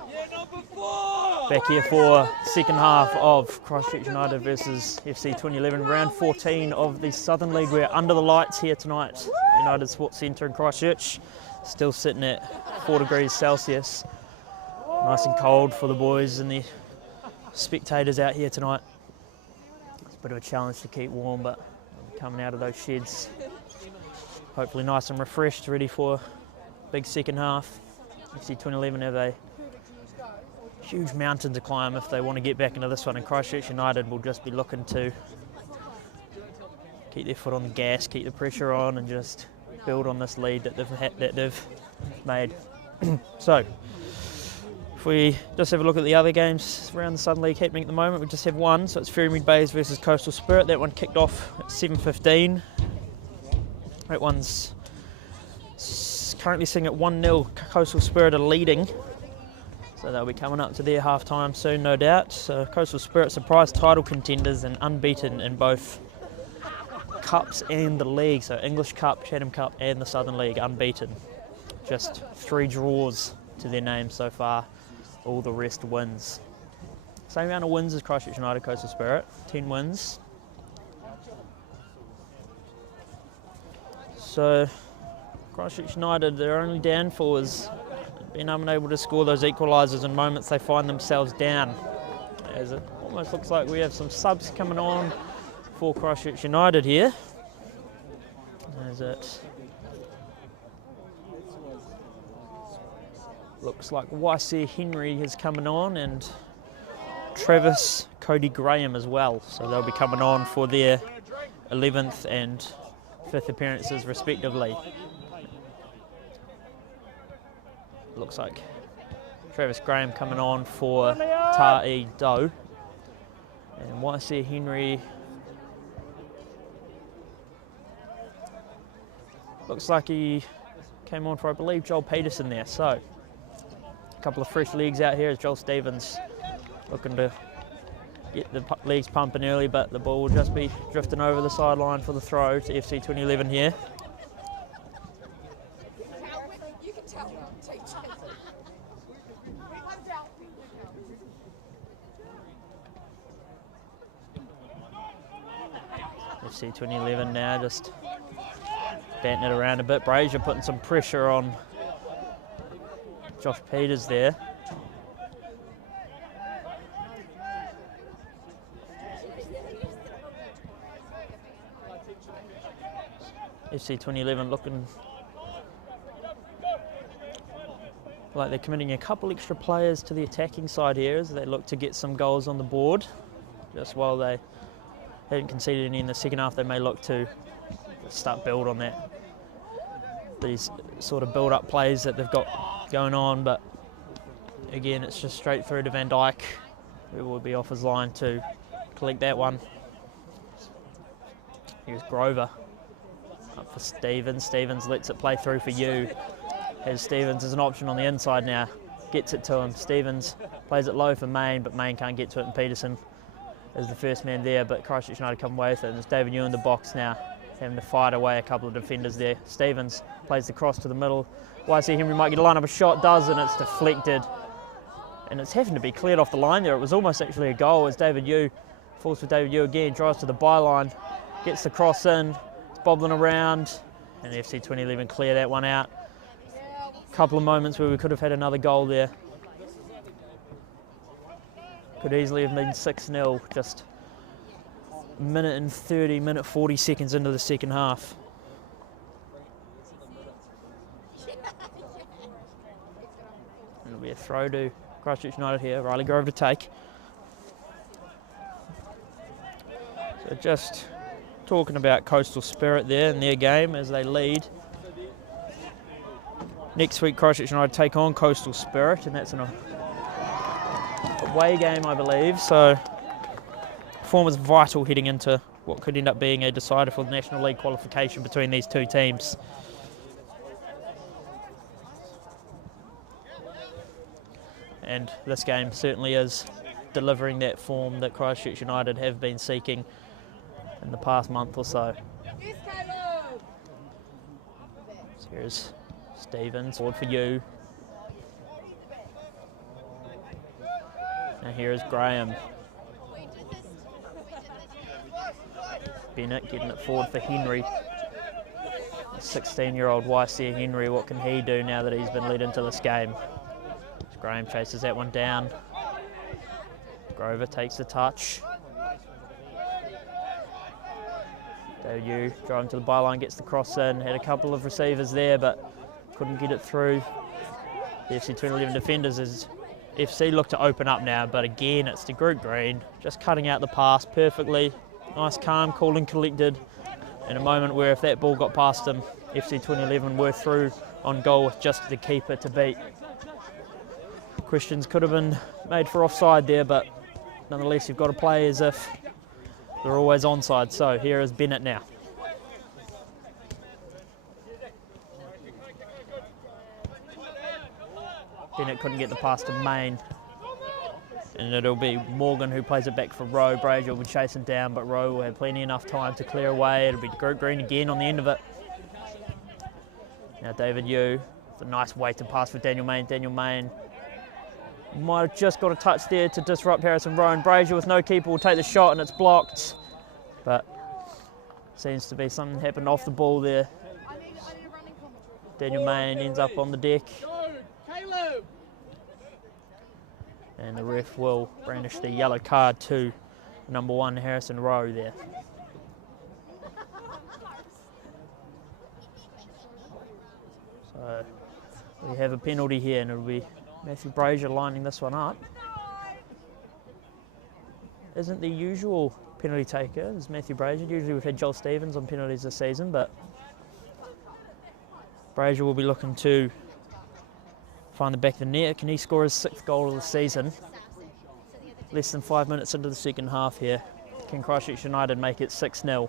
Back here for second half of Christchurch United versus FC 2011, round 14 of the Southern League. We're under the lights here tonight, United Sports Centre in Christchurch. Still sitting at 4 degrees Celsius. Nice and cold for the boys and the spectators out here tonight. It's a bit of a challenge to keep warm, but coming out of those sheds, hopefully nice and refreshed, ready for big second half. FC 2011 have a huge mountain to climb if they want to get back into this one, and Christchurch United will just be looking to keep their foot on the gas, keep the pressure on, and just build on this lead that they've made. So, if we just have a look at the other games around the Southern League happening at the moment, we just have one. So it's Ferrymead Bays versus Coastal Spirit. That one kicked off at 7:15. That one's currently sitting at 1-0. Coastal Spirit are leading, so they'll be coming up to their half time soon, no doubt. So Coastal Spirit, surprise title contenders and unbeaten in both cups and the league. So English Cup, Chatham Cup and the Southern League, unbeaten. Just 3 draws to their name so far. All the rest wins. Same amount of wins as Christchurch United, Coastal Spirit, 10 wins. So Christchurch United, their only downfall is being unable to score those equalisers in moments they find themselves down. As it almost looks like we have some subs coming on for Christchurch United here. As it looks like YC Henry is coming on, and Travis Cody Graham as well. So they'll be coming on for their 11th and 5th appearances respectively. Looks like Travis Graham coming on for Ta'i Doe, and YC Henry looks like he came on for, I believe, Joel Peterson there. So a couple of fresh legs out here as Joel Stevens looking to get the legs pumping early, but the ball will just be drifting over the sideline for the throw to FC 2011 here. FC 2011 now just batting it around a bit. Brazier putting some pressure on Josh Peters there. FC 2011 looking like they're committing a couple extra players to the attacking side here as they look to get some goals on the board. Just while they haven't conceded any in the second half, they may look to start build on that. These sort of build-up plays that they've got going on, but again, it's just straight through to Van Dijk, who will be off his line to collect that one. Here's Grover up for Stevens. Stevens lets it play through for you. Has Stevens as an option on the inside now. Gets it to him. Stevens plays it low for Main, but Main can't get to it, and Peterson is the first man there, but Christchurch United come away with it, and it's David Yu in the box now, having to fight away a couple of defenders there. Stevens plays the cross to the middle. YC Henry might get a line up a shot, does, and it's deflected. And it's having to be cleared off the line there. It was almost actually a goal as David Yu falls for David Yu again, drives to the byline, gets the cross in, it's bobbling around, and FC 2011 clear that one out. A couple of moments where we could have had another goal there. Could easily have been 6-0, just minute 40 seconds into the second half. It'll be a throw to Christchurch United here. Riley Grove to take. So just talking about Coastal Spirit there in their game as they lead. Next week, Christchurch United take on Coastal Spirit, and that's an away game, I believe. So form is vital heading into what could end up being a decider for the National League qualification between these two teams. And this game certainly is delivering that form that Christchurch United have been seeking in the past month or so. So here's Stevens, forward for you. Now here is Graham. Bennett getting it forward for Henry. 16-year-old YC Henry, what can he do now that he's been led into this game? Graham chases that one down. Grover takes the touch. David driving to the byline, gets the cross in. Had a couple of receivers there, but couldn't get it through. The FC 2011 defenders as FC look to open up now, but again, it's the group green, just cutting out the pass perfectly. Nice, calm, cool and collected. In a moment where if that ball got past him, FC 2011 were through on goal with just the keeper to beat. Questions could have been made for offside there, but nonetheless you've got to play as if they're always onside. So here is Bennett now. Bennett couldn't get the pass to Main. And it'll be Morgan who plays it back for Rowe. Brazier will be chasing down, but Rowe will have plenty enough time to clear away. It'll be group green again on the end of it. Now David Yu, it's a nice weighted pass for Daniel Main. Daniel Main might have just got a touch there to disrupt Harrison Rowe. And Brazier with no keeper will take the shot and it's blocked. But seems to be something happened off the ball there. Daniel Main ends up on the deck. And the ref will brandish the yellow card to number 1 Harrison Rowe there. So we have a penalty here and it'll be Matthew Brazier lining this one up. Isn't the usual penalty taker is Matthew Brazier. Usually we've had Joel Stevens on penalties this season, but Brazier will be looking to find the back of the net. Can he score his 6th goal of the season? Less than 5 minutes into the second half here. Can Christchurch United make it 6-0?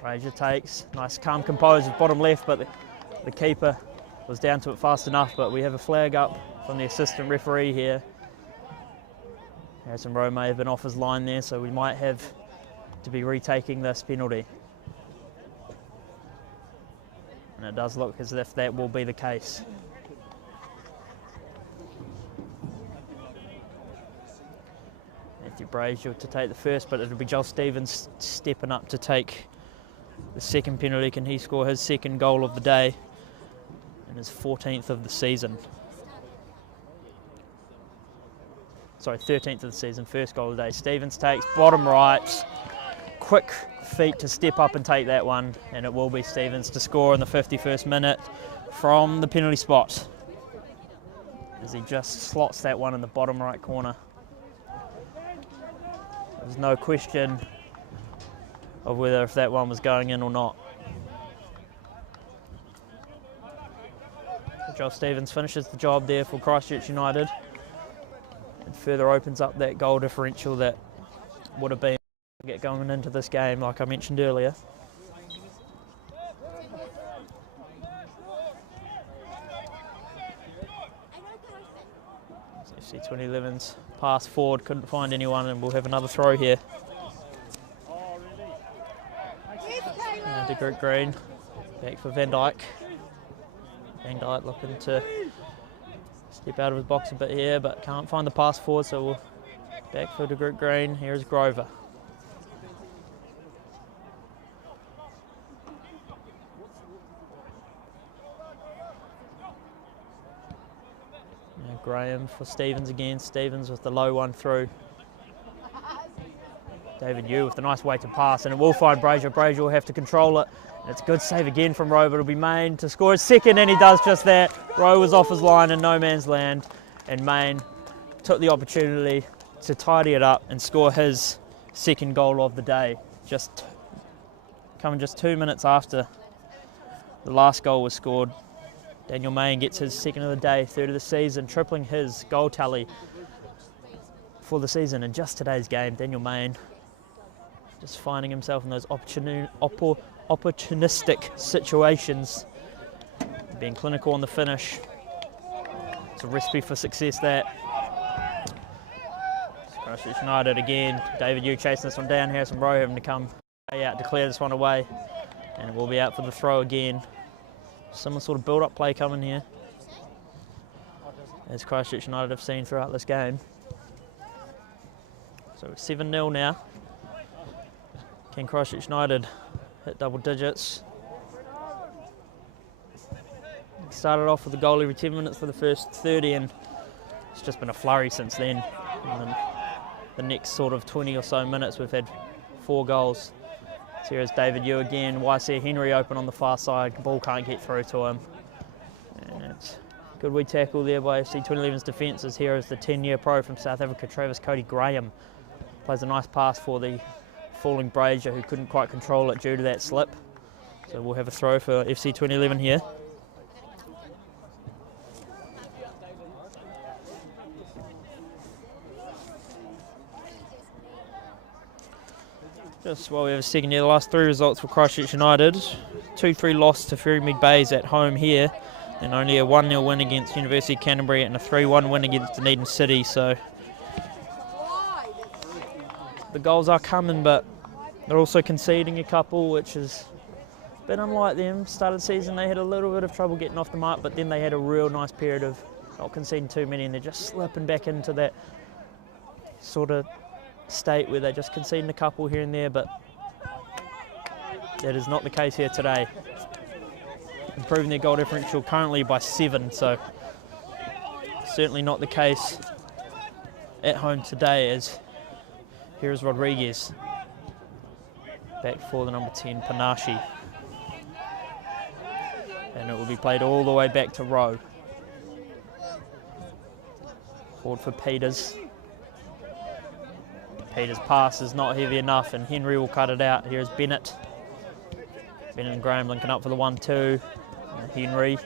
Brazier takes, nice calm composed bottom left, but the keeper was down to it fast enough, but we have a flag up from the assistant referee here. Harrison Rowe may have been off his line there, so we might have to be retaking this penalty. And it does look as if that will be the case. Matthew Brazier to take the first, but it'll be Joel Stevens stepping up to take the second penalty. Can he score his 2nd goal of the day and his 14th of the season? Sorry, 13th of the season, 1st goal of the day. Stevens takes bottom right, quick feet to step up and take that one, and it will be Stevens to score in the 51st minute from the penalty spot as he just slots that one in the bottom right corner. There's no question of whether if that one was going in or not. Joel Stevens finishes the job there for Christchurch United and further opens up that goal differential that would have been get going into this game, like I mentioned earlier. FC 2011's pass forward, couldn't find anyone, and we'll have another throw here. To group green, back for Van Dijk. Van Dijk looking to step out of his box a bit here, but can't find the pass forward, so we'll back for the group green. Here's Grover. Now Graham for Stevens again. Stevens with the low one through. David Yu with the nice weighted pass, and it will find Brazier. Brazier will have to control it. And it's a good save again from Rowe, but it'll be Main to score his 2nd, and he does just that. Rowe was off his line in no man's land, and Main took the opportunity to tidy it up and score his 2nd goal of the day. Just coming just 2 minutes after the last goal was scored. Daniel Main gets his 2nd of the day, 3rd of the season, tripling his goal tally for the season in just today's game. Daniel Main just finding himself in those opportunistic situations, being clinical on the finish It's a recipe for success, that. Christchurch United again. David Yu chasing this one down. Harrison Rowe having to come out to clear this one away. And it will be out for the throw again. Similar sort of build-up play coming here, as Christchurch United have seen throughout this game. So 7-0 now. Can Christchurch United hit double digits? Started off with a goal every 10 minutes for the first 30, and it's just been a flurry since then. And then the next sort of 20 or so minutes we've had 4 goals. So here's David Yu again. YC Henry open on the far side. Ball can't get through to him. And it's a good wee tackle there by FC 2011's defence, as here is the 10-year pro from South Africa, Travis Cody Graham. Plays a nice pass for the falling Brazier, who couldn't quite control it due to that slip. So we'll have a throw for FC 2011 here. Just while we have a second here, the last 3 results for Christchurch United. 2-3 loss to Ferrymead Bays at home here, and only a 1-0 win against University of Canterbury and a 3-1 win against Dunedin City. So the goals are coming, but they're also conceding a couple, which is a bit unlike them. Started the season, they had a little bit of trouble getting off the mark, but then they had a real nice period of not conceding too many, and they're just slipping back into that sort of state where they're just conceding a couple here and there, but that is not the case here today. Improving their goal differential currently by 7, so certainly not the case at home today, as here is Rodriguez back for the number 10, Panache, and it will be played all the way back to Rowe. Forward for Peters. Peters' pass is not heavy enough, and Henry will cut it out. Here's Bennett. Bennett and Graham linking up for the 1-2. Henry.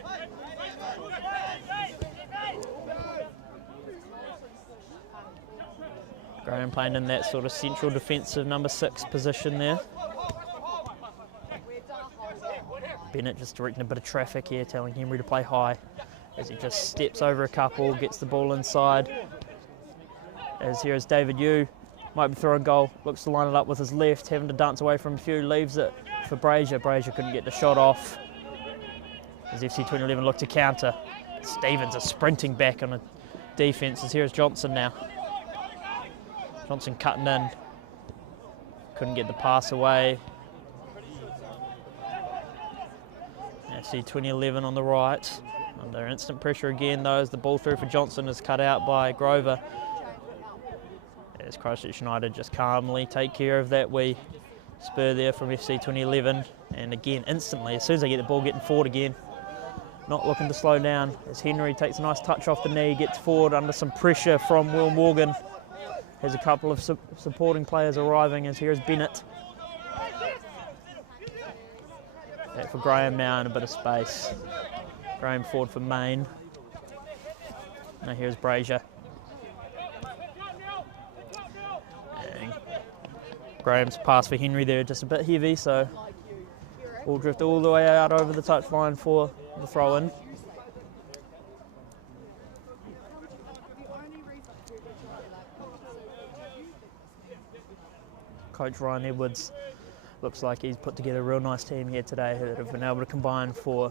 Graham playing in that sort of central defensive number 6 position there. Bennett just directing a bit of traffic here, telling Henry to play high, as he just steps over a couple, gets the ball inside. As here is David Yu. Might be throwing goal, looks to line it up with his left, having to dance away from a few, leaves it for Brazier. Brazier couldn't get the shot off, as FC 2011 look to counter. Stevens is sprinting back on a defence, as here's Johnson now. Johnson cutting in, couldn't get the pass away. FC 2011 on the right, under instant pressure again though, as the ball through for Johnson is cut out by Grover. As Christchurch United just calmly take care of that wee spur there from FC 2011, and again instantly, as soon as they get the ball, getting forward again, not looking to slow down, as Henry takes a nice touch off the knee, gets forward under some pressure from Will Morgan. Has a couple of supporting players arriving, as here's Bennett. Back for Graham now in a bit of space. Graham forward for Main. Now here's Brazier. Graham's pass for Henry there, just a bit heavy, so we'll drift all the way out over the touchline for the throw-in. Coach Ryan Edwards looks like he's put together a real nice team here today that have been able to combine for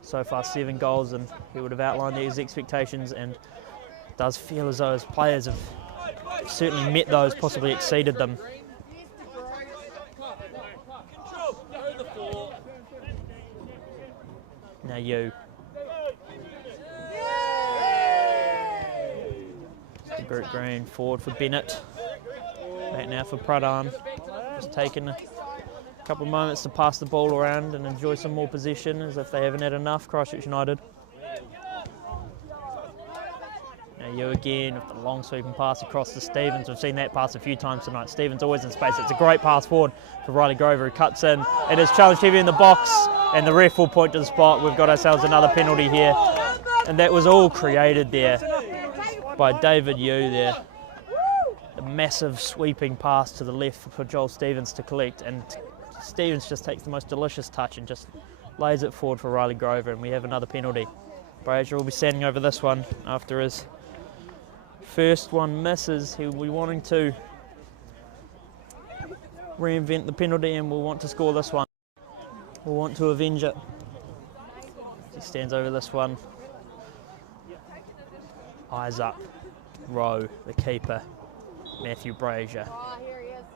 so far 7 goals, and he would have outlined these expectations, and does feel as though his players have certainly met those, possibly exceeded them. Now you. Brute Green forward for Bennett. Back now for Pradhan. Just taking a couple of moments to pass the ball around and enjoy some more possession, as if they haven't had enough, Christchurch United. Now you again with the long sweeping pass across to Stevens. We've seen that pass a few times tonight. Stevens always in space. It's a great pass forward for Riley Grover, who cuts in. It is challenged heavy in the box, and the ref will point to the spot. We've got ourselves another penalty here, and that was all created there by David Yu there. A massive sweeping pass to the left for Joel Stevens to collect, and Stevens just takes the most delicious touch and just lays it forward for Riley Grover, and we have another penalty. Brazier will be standing over this one after his first one misses. He'll be wanting to reinvent the penalty and will want to score this one. Will want to avenge it. He stands over this one. Eyes up. Rowe, the keeper, Matthew Brazier.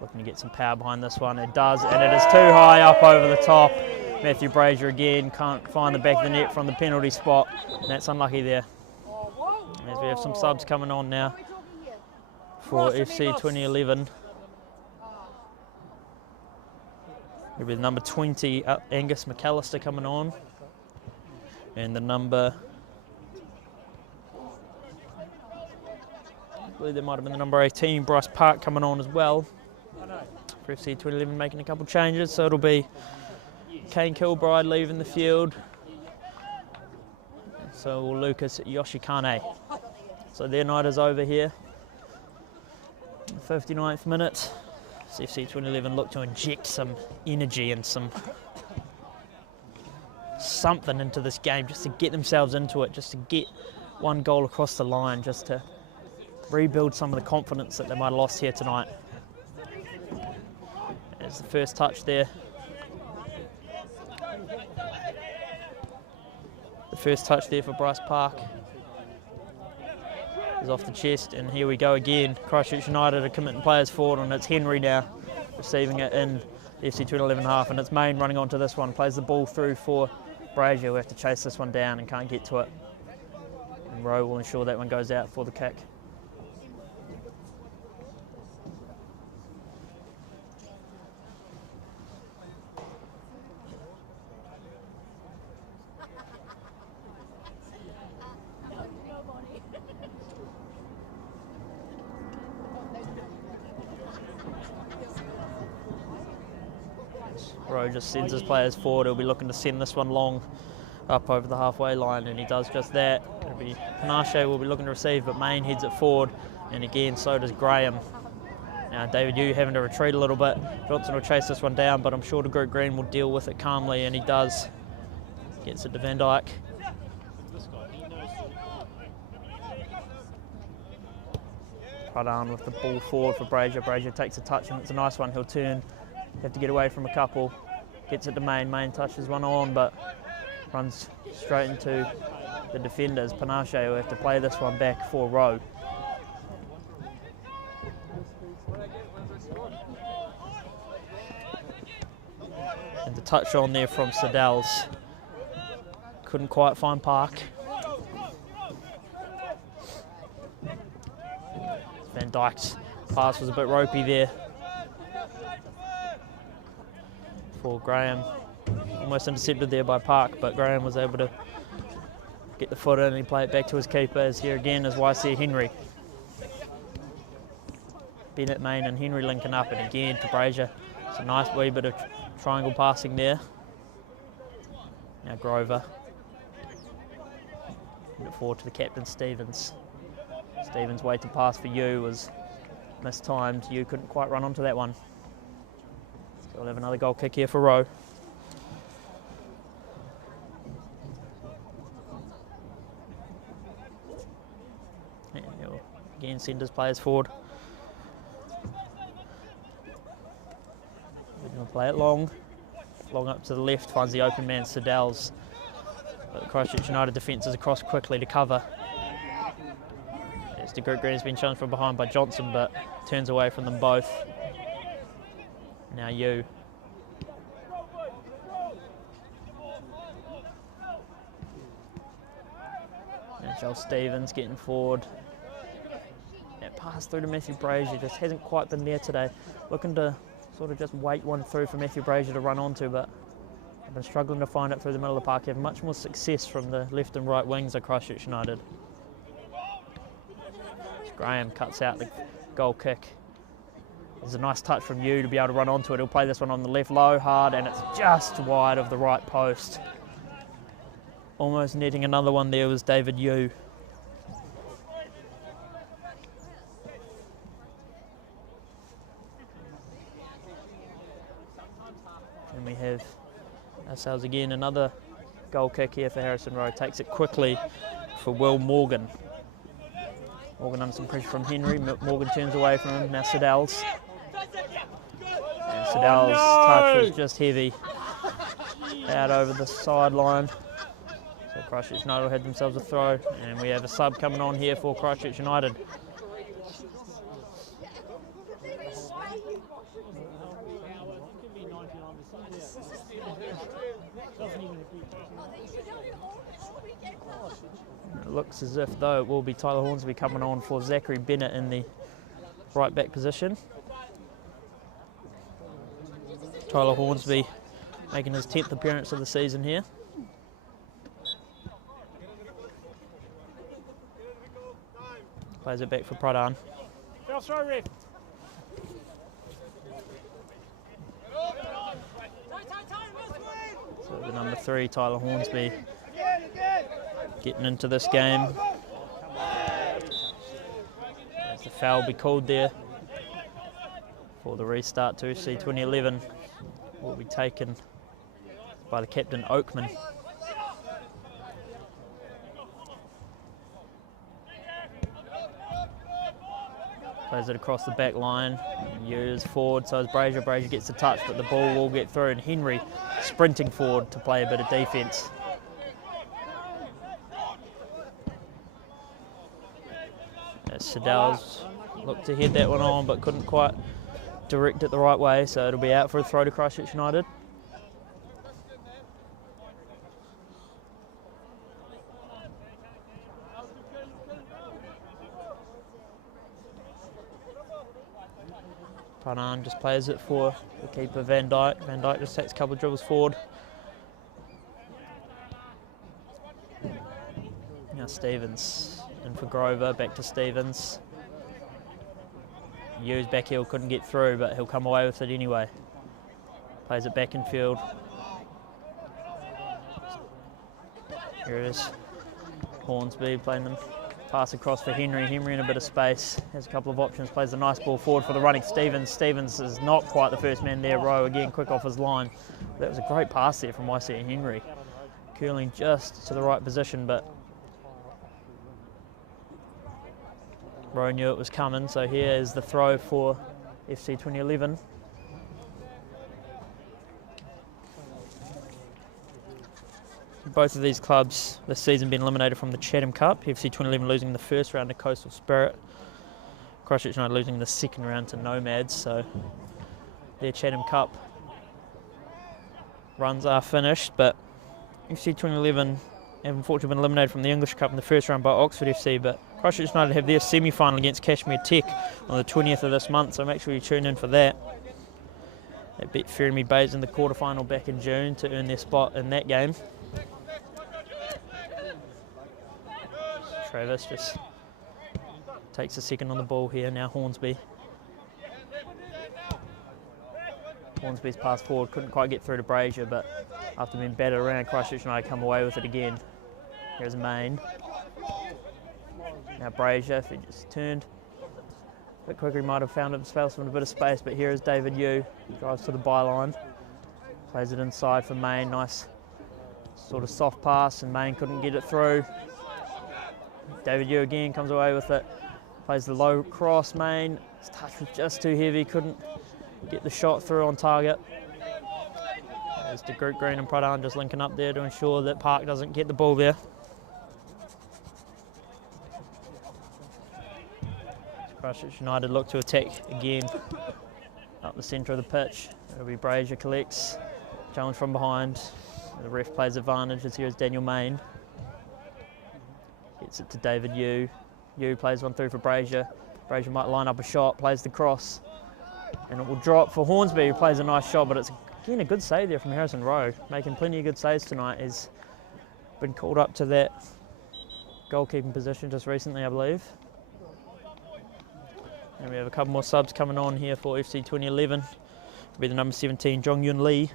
Looking to get some power behind this one. It does, and it is too high up over the top. Matthew Brazier again can't find the back of the net from the penalty spot, and that's unlucky there. As we have some subs coming on now for FC 2011. It'll be the number 20, Angus McAllister, coming on, and the number, I believe there might have been the number 18, Bryce Park, coming on as well. For FC 2011 making a couple changes, so it'll be Kane Kilbride leaving the field. So will Lucas Yoshikane. So their night is over here. 59th minute. FC 2011 look to inject some energy and something into this game, just to get themselves into it, just to get one goal across the line, just to rebuild some of the confidence that they might have lost here tonight. There's the first touch there. The first touch there for Bryce Park is off the chest, and here we go again. Christchurch United are committing players forward, and it's Henry now receiving it in the FC 2011 half, and it's Main running onto this one, plays the ball through for Brazier, who have to chase this one down and can't get to it. And Rowe will ensure that one goes out for the kick. Rowe just sends his players forward. He'll be looking to send this one long up over the halfway line, and he does just that. It'll be Panache will be looking to receive, but Main heads it forward, and again so does Graham. Now David Yu having to retreat a little bit. Johnson will chase this one down, but I'm sure the Group Green will deal with it calmly, and he does. Gets it to Van Dijk. Right on with the ball forward for Brazier. Brazier takes a touch, and it's a nice one. He'll turn. Have to get away from a couple. Gets it to Main. Main touches one on, but runs straight into the defenders. Panache will have to play this one back for Rowe. And the touch on there from Siddell's. Couldn't quite find Park. Van Dijk's pass was a bit ropey there for Graham. Almost intercepted there by Park, but Graham was able to get the foot in and he played it back to his keeper. As here again is YC Henry. Bennett, Main and Henry linking up, and again to Brazier. It's a nice wee bit of triangle passing there. Now Grover. Look forward to the captain Stevens. Stevens' way to pass for Yu was mistimed. Yu couldn't quite run onto that one. So we'll have another goal kick here for Rowe. And he'll again send his players forward. We're going to play it long up to the left, finds the open man, Siddell's. But the Christchurch United defence is across quickly to cover. As the Group Green has been shown from behind by Johnson, but turns away from them both. Now Yu. Now Joel Stevens getting forward. That pass through to Matthew Brazier just hasn't quite been there today. Looking to sort of just wait one through for Matthew Brazier to run onto, but I've been struggling to find it through the middle of the park. Have much more success from the left and right wings of Christchurch United. Graham cuts out the goal kick. There's a nice touch from Yu to be able to run onto it. He'll play this one on the left low, hard, and it's just wide of the right post. Almost netting another one there was David Yu. And we have ourselves again another Goal kick here for Harrison Rowe. Takes it quickly for Will Morgan. Morgan under some pressure from Henry. Morgan turns away from him. Now Siddell's. And Siddell's touch was just heavy. Out over the sideline. So Christchurch United had themselves a throw. And we have a sub coming on here for Christchurch United. It looks as if, though, it will be Tyler Hornsby coming on for Zachary Bennett in the right back position. Tyler Hornsby making his 10th appearance of the season here. Plays it back for Pradhan. So the number 3, Tyler Hornsby, getting into this game. As the foul be called there for the restart to FC 2011 will be taken by the captain Oakman. Plays it across the back line, Yu's forward, so as Brazier gets the touch, but the ball will get through, and Henry sprinting forward to play a bit of defence. Siddell's looked to head that one on, but couldn't quite direct it the right way, so it'll be out for a throw to Christchurch United. Pradhan just plays it for the keeper Van Dyke. Van Dyke just takes a couple of dribbles forward. Now Stevens in for Grover, back to Stevens. Yu's back heel couldn't get through, but he'll come away with it anyway. Plays it back in field. Here it is. Hornsby playing them. Pass across for Henry. Henry in a bit of space. Has a couple of options. Plays a nice ball forward for the running Stevens. Stevens is not quite the first man there. Rowe again quick off his line. That was a great pass there from YC Henry. Curling just to the right position, but Rowe knew it was coming. So here is the throw for FC 2011. Both of these clubs this season been eliminated from the Chatham Cup. FC 2011 losing the first round to Coastal Spirit. Christchurch United losing the second round to Nomads. So their Chatham Cup runs are finished. But FC 2011 have unfortunately been eliminated from the English Cup in the first round by Oxford FC. But Christchurch United have their semi-final against Kashmir Tech on the 20th of this month. So make sure you tune in for that. They beat Ferrymead Bays in the quarterfinal back in June to earn their spot in that game. Travis just takes a second on the ball here. Now Hornsby. Hornsby's pass forward, couldn't quite get through to Brazier, but after being battered around, Christchurch United come away with it again. Here's Main. Now Brazier, if he just turned a bit quicker, he might have found himself in a bit of space, but here is David Yu. Drives to the byline. Plays it inside for Main. Nice sort of soft pass, and Main couldn't get it through. David Yu again comes away with it. Plays the low cross. Main. His touch was just too heavy. Couldn't get the shot through on target. There's the group Green and Pradhan just linking up there to ensure that Park doesn't get the ball there. Christchurch United look to attack again up the centre of the pitch. It'll be Brazier collects. Challenge from behind. The ref plays advantage as here is Daniel Main. Gets it to David Yu. Yu plays one through for Brazier. Brazier might line up a shot, plays the cross, and it will drop for Hornsby, who plays a nice shot, but it's again a good save there from Harrison Rowe, making plenty of good saves tonight. He's been called up to that goalkeeping position just recently, I believe. And we have a couple more subs coming on here for FC 2011. It'll be the number 17, Jong Yun Lee,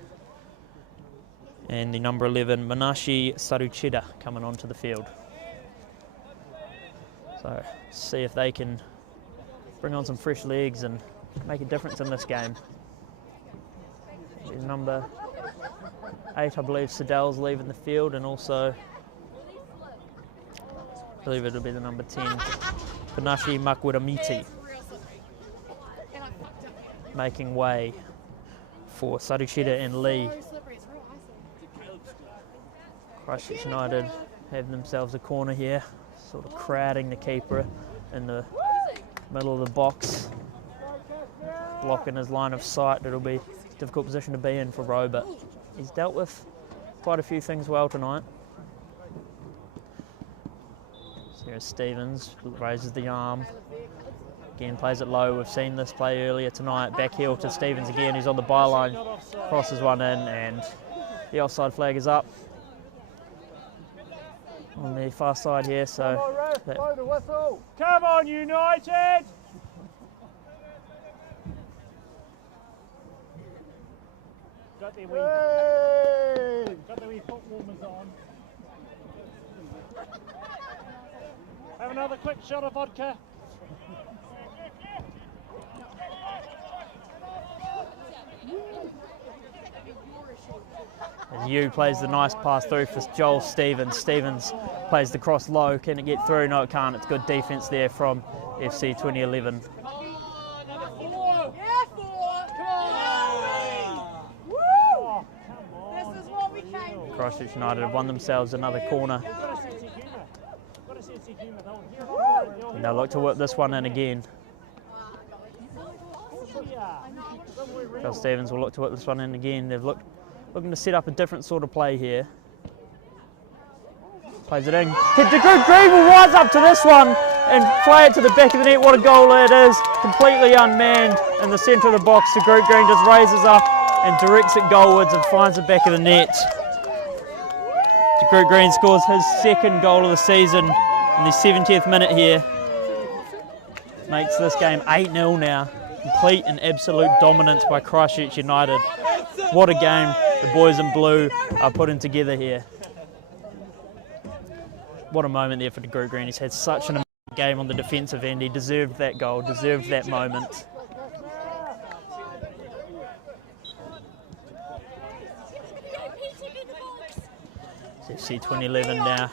and the number 11, Manashi Saruchida, coming onto the field. So see if they can bring on some fresh legs and make a difference in this game. There's number 8, I believe Siddell's leaving the field, and also I believe it'll be the number 10, Panashi Makwiramiti, making way for Sarushida and Lee. Christchurch United have themselves a corner here, sort of crowding the keeper in the middle of the box, blocking his line of sight. It'll be a difficult position to be in for Rowe, but he's dealt with quite a few things well tonight. So here's Stevens, raises the arm, again plays it low. We've seen this play earlier tonight. Back heel to Stevens again, he's on the byline, crosses one in, and the offside flag is up on the far side here. So blow the whistle. Come on, United! Got the wee foot warmers on. Have another quick shot of vodka. As Yu plays the nice pass through for Joel Stevens. Stevens plays the cross low. Can it get through? No, it can't. It's good defence there from FC 2011. Christchurch United have won themselves another corner. And they'll look to whip this one in again. Joel Stevens will look to whip this one in again. They've looking to set up a different sort of play here. Plays it in. DeGroot Green will rise up to this one and play it to the back of the net. What a goal it is. Completely unmanned in the centre of the box. DeGroot Green just raises up and directs it goalwards and finds the back of the net. DeGroot Green scores his second goal of the season in the 70th minute here. Makes this game 8-0 now. Complete and absolute dominance by Christchurch United. What a game the boys in blue are putting together here. What a moment there for DeGroot Green. He's had such an amazing game on the defensive end. He deserved that goal, deserved that moment. FC 2011 now.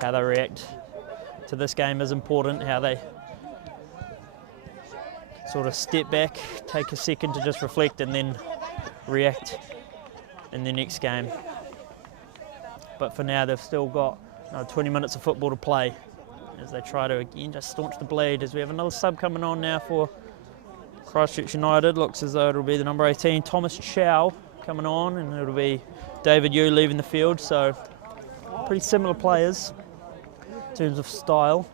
How they react to this game is important. How they sort of step back, take a second to just reflect, and then react in the next game. But for now, they've still got 20 minutes of football to play as they try to again just staunch the bleed. As we have another sub coming on now for Christchurch United. Looks as though it'll be the number 18, Thomas Chow, coming on, and it'll be David Yu leaving the field. So pretty similar players in terms of style.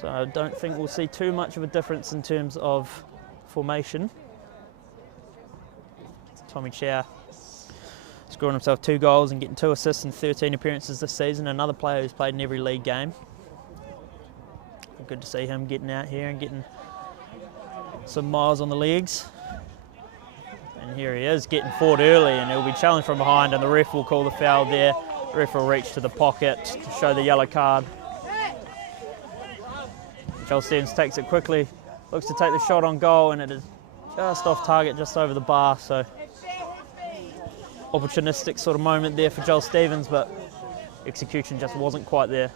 So I don't think we'll see too much of a difference in terms of formation. Tommy Chow scoring himself 2 goals and getting 2 assists in 13 appearances this season. Another player who's played in every league game. Good to see him getting out here and getting some miles on the legs. And here he is, getting forward early, and he'll be challenged from behind, and the ref will call the foul there. The ref will reach to the pocket to show the yellow card. Joel Stevens takes it quickly, looks to take the shot on goal, and it is just off target, just over the bar. So opportunistic sort of moment there for Joel Stevens, but execution just wasn't quite there.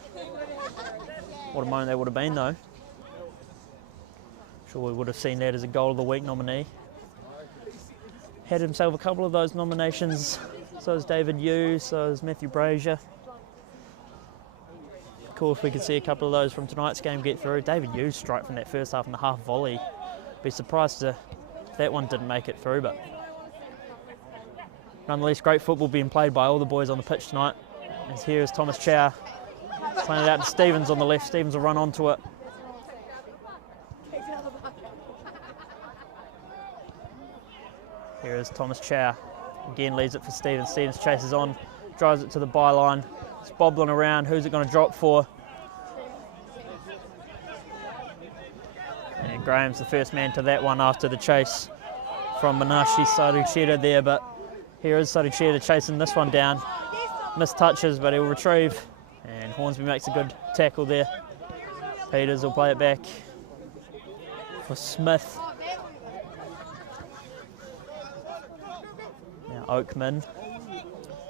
What a moment that would have been, though. Sure, we would have seen that as a goal of the week nominee. Had himself a couple of those nominations. So is David Yu, so is Matthew Brazier. Cool if we could see a couple of those from tonight's game get through. David Yu's strike from that first half and a half volley. Be surprised if that one didn't make it through, but nonetheless, great football being played by all the boys on the pitch tonight. As here is Thomas Chow, playing it out to Stevens on the left. Stevens will run onto it. Here is Thomas Chow. Again, leaves it for Stevens. Stevens chases on, drives it to the byline. It's bobbling around. Who's it going to drop for? And Graham's the first man to that one after the chase from Manashi Saruchida there. But here is Saruchida chasing this one down. Missed touches, but he'll retrieve. And Hornsby makes a good tackle there. Peters will play it back for Smith. Now Oakman,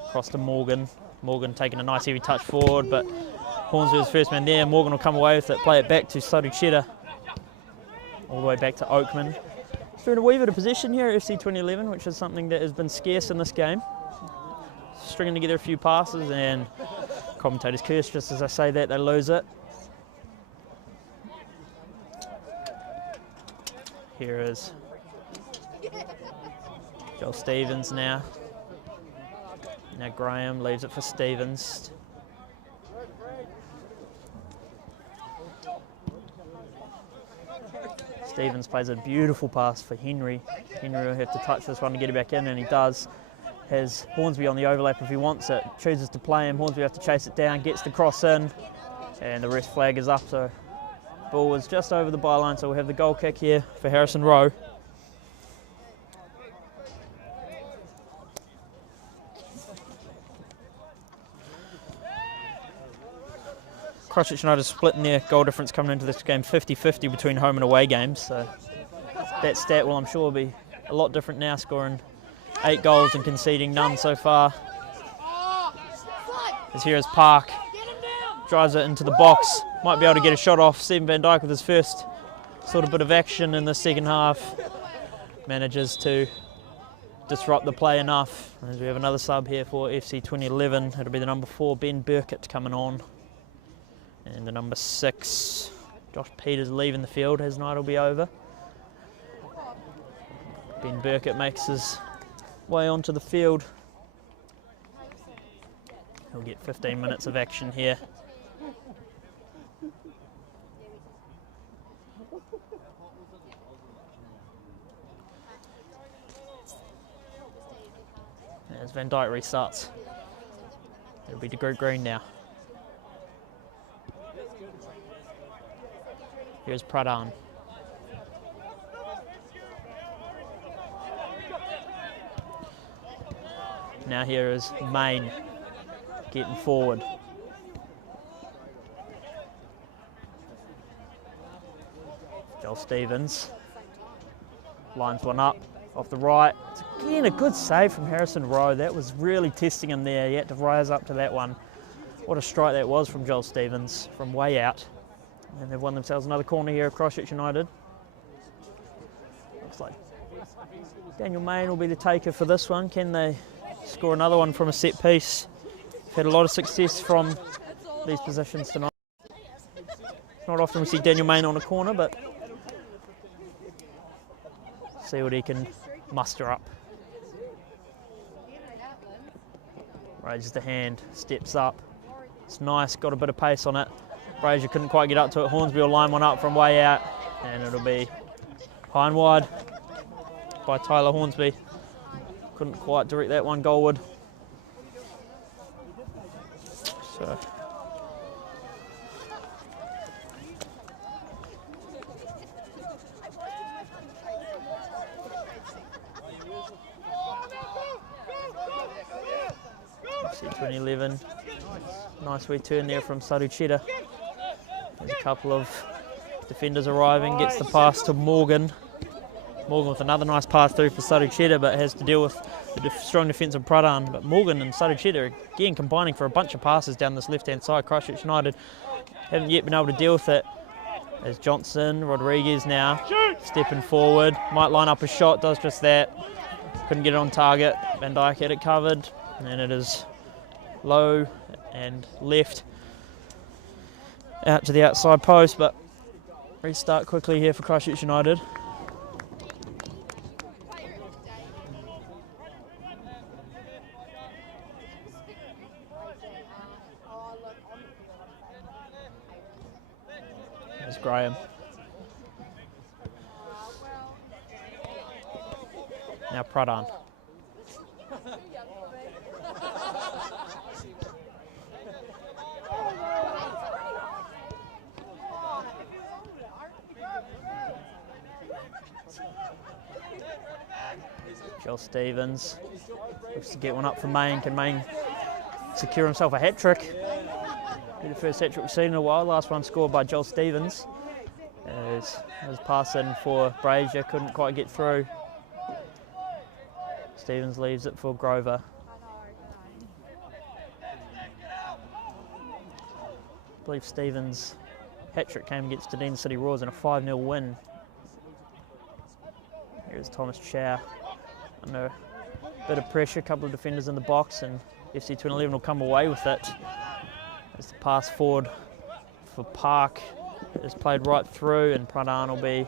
across to Morgan. Morgan taking a nice heavy touch forward, but Hornsby's first man there. Morgan will come away with it, play it back to Sarucheta. All the way back to Oakman. Through in a wee bit of possession here at FC 2011, which is something that has been scarce in this game. Stringing together a few passes, and commentators curse just as I say that, they lose it. Here is Joel Stevens now. Now Graham leaves it for Stevens. Stevens plays a beautiful pass for Henry. Henry will have to touch this one to get it back in, and he does. Has Hornsby on the overlap if he wants it. Chooses to play him. Hornsby has to chase it down, gets the cross in, and the rest flag is up. So ball was just over the byline, so we'll have the goal kick here for Harrison Rowe. Christchurch United splitting their goal difference coming into this game 50-50 between home and away games. So that stat will, I'm sure, be a lot different now, scoring 8 goals and conceding none so far. As here is Park, drives it into the box, might be able to get a shot off. Stephen Van Dyke with his first sort of bit of action in the second half. Manages to disrupt the play enough. As we have another sub here for FC 2011, it'll be the number 4, Ben Burkett, coming on. And the number 6, Josh Peters, leaving the field. His night will be over. Ben Burkett makes his way onto the field. He'll get 15 minutes of action here. As Van Dyke restarts, it'll be to Greg Green now. Here's Pradhan. Now here is Main getting forward. Joel Stevens lines one up off the right. It's again a good save from Harrison Rowe. That was really testing him there. He had to rise up to that one. What a strike that was from Joel Stevens from way out. And they've won themselves another corner here at Christchurch United. Looks like Daniel Main will be the taker for this one. Can they score another one from a set piece? We've had a lot of success from these positions tonight. Not often we see Daniel Main on a corner, but see what he can muster up. Raises the hand, steps up. It's nice, got a bit of pace on it. Fraser couldn't quite get up to it. Hornsby will line one up from way out, and it'll be high and wide by Tyler Hornsby. Couldn't quite direct that one goalward. So FC 2011. Nice wee turn there from Sarucheta. There's a couple of defenders arriving, gets the pass to Morgan. Morgan with another nice pass through for Sarucheta, but has to deal with the strong defence of Pradhan. But Morgan and Sarucheta again combining for a bunch of passes down this left-hand side. Christchurch United haven't yet been able to deal with it. As Johnson, Rodriguez now stepping forward, might line up a shot, does just that. Couldn't get it on target. Van Dyke had it covered, and it is low and left out to the outside post, but restart quickly here for Christchurch United. There's Graham. Now Pradhan. Joel Stevens looks to get one up for Main. Can Main secure himself a hat-trick? The first hat-trick we've seen in a while. Last one scored by Joel Stevens. As his pass in for Brazier, couldn't quite get through. Stevens leaves it for Grover. I believe Stevens' hat-trick came against Dunedin City Roars in a 5-0 win. Here's Thomas Chow under a bit of pressure, a couple of defenders in the box, and FC 2011 will come away with it. As the pass forward for Park is played right through, and Pradhan will be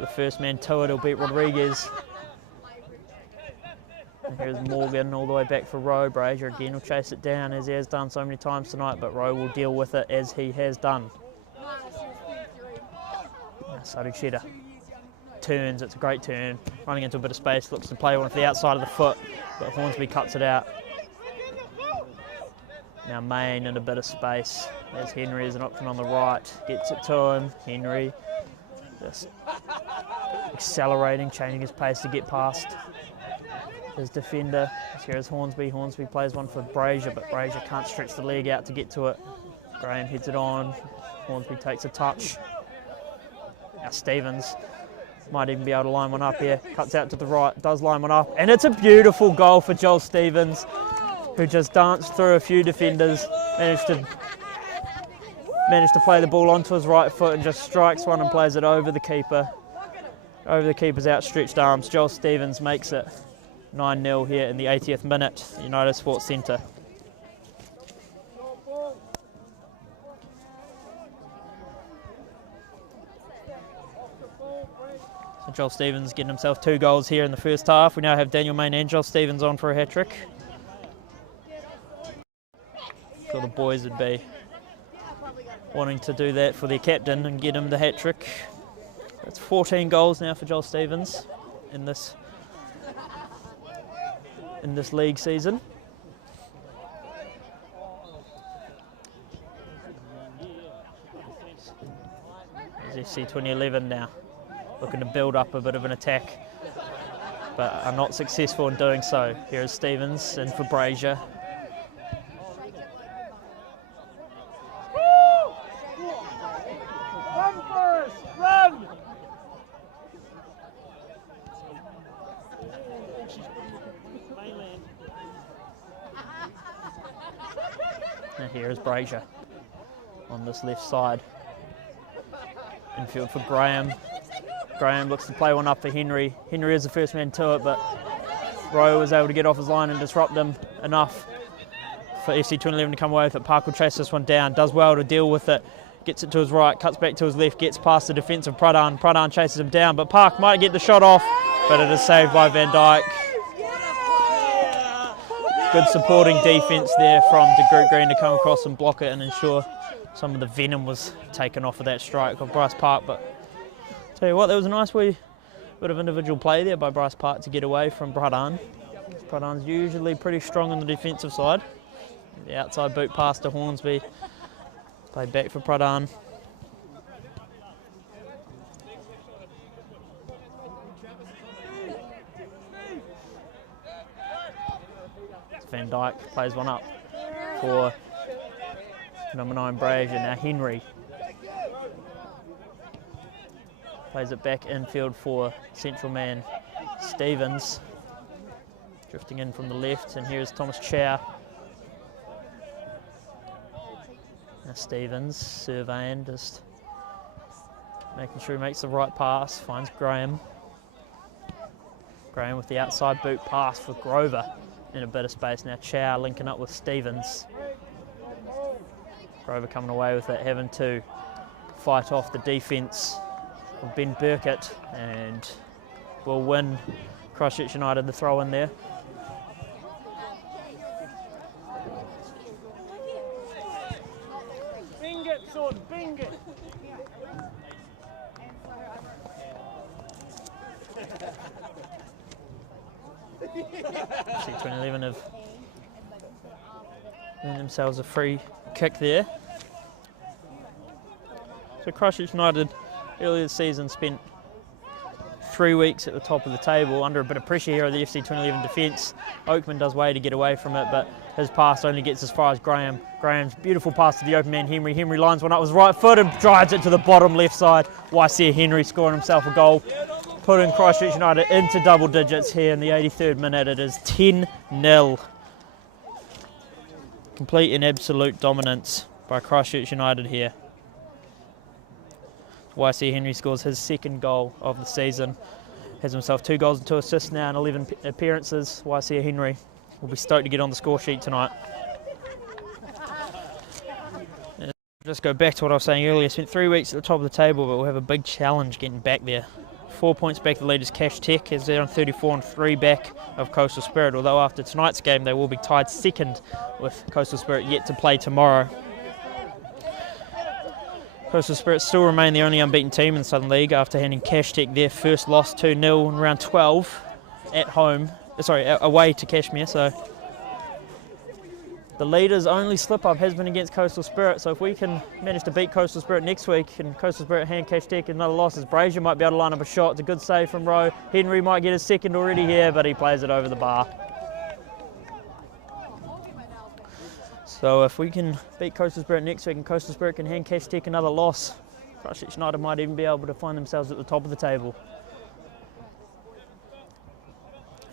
the first man to it. He'll beat Rodriguez. And here's Morgan all the way back for Rowe. Brazier again will chase it down as he has done so many times tonight, but Rowe will deal with it as he has done. Sarucheta turns, it's a great turn, running into a bit of space, looks to play one for the outside of the foot, but Hornsby cuts it out. Now Main in a bit of space, there's Henry as an option on the right, gets it to him. Henry just accelerating, changing his pace to get past his defender. Here's Hornsby. Hornsby plays one for Brazier, but Brazier can't stretch the leg out to get to it. Graham heads it on. Hornsby takes a touch. Now Stevens might even be able to line one up here. Cuts out to the right, does line one up, and it's a beautiful goal for Joel Stevens, who just danced through a few defenders, managed to play the ball onto his right foot and just strikes one and plays it over the keeper. Over the keeper's outstretched arms. Joel Stevens makes it 9-0 here in the 80th minute, United Sports Centre. So Joel Stevens getting himself 2 goals here in the first half. We now have Daniel Main and Joel Stevens on for a hat-trick. Sure the boys would be wanting to do that for their captain and get him the hat-trick. That's 14 goals now for Joel Stevens in this league season. There's FC 2011 now, looking to build up a bit of an attack, but are not successful in doing so. Here is Stevens in for Brazier. Run, Forrest, run! And here is Brazier on this left side. Infield for Graham. Graham looks to play one up for Henry. Henry is the first man to it, but Rowe was able to get off his line and disrupt him enough for FC 2011 to come away with it. Park will chase this one down, does well to deal with it. Gets it to his right, cuts back to his left, gets past the defence of Pradhan. Pradhan chases him down, but Park might get the shot off, but it is saved by Van Dyke. Good supporting defence there from De Groot Green to come across and block it and ensure some of the venom was taken off of that strike of Bryce Park. But tell you what, there was a nice wee bit of individual play there by Bryce Park to get away from Pradhan. Pradhan's usually pretty strong on the defensive side. The outside boot pass to Hornsby. Played back for Pradhan. Van Dyke plays one up for number 9 Brazier. Now Henry plays it back infield for central man Stevens. Drifting in from the left, and here's Thomas Chow. Now Stevens surveying, just making sure he makes the right pass, finds Graham. Graham with the outside boot pass for Grover in a bit of space. Now Chow linking up with Stevens. Grover coming away with it, having to fight off the defence of Ben Burkett, and will win Christchurch United the throw in there. Bing it, son, bing it. FC 2011 have earned themselves a free kick there. So Christchurch United earlier this season spent 3 weeks at the top of the table under a bit of pressure here of the FC 2011 defence. Oakman does way to get away from it, but his pass only gets as far as Graham. Graham's beautiful pass to the open man Henry. Henry lines one up with his right foot and drives it to the bottom left side. Waisia Henry scoring himself a goal putting Christchurch United into double digits here in the 83rd minute. It is 10-0. Complete and absolute dominance by Christchurch United here. YC Henry scores his second goal of the season. Has himself 2 goals and 2 assists now in 11 appearances. YC Henry will be stoked to get on the score sheet tonight. Just go back to what I was saying earlier. Spent 3 weeks at the top of the table, but we'll have a big challenge getting back there. 4 points back the leaders Cash Tech, as they're on 34 and 3 back of Coastal Spirit, although after tonight's game they will be tied second with Coastal Spirit yet to play tomorrow. Coastal Spirit still remain the only unbeaten team in the Southern League after handing Cash Tech their first loss 2-0 in round 12 at home, away to Cashmere. So the leader's only slip-up has been against Coastal Spirit, so if we can manage to beat Coastal Spirit next week and Coastal Spirit hand Cash Tech another loss, as Brazier might be able to line up a shot. It's a good save from Rowe. Henry might get his second already here, but he plays it over the bar. So if we can beat Coastal Spirit next week and Coastal Spirit can hand Cash Tech another loss, Christchurch United might even be able to find themselves at the top of the table.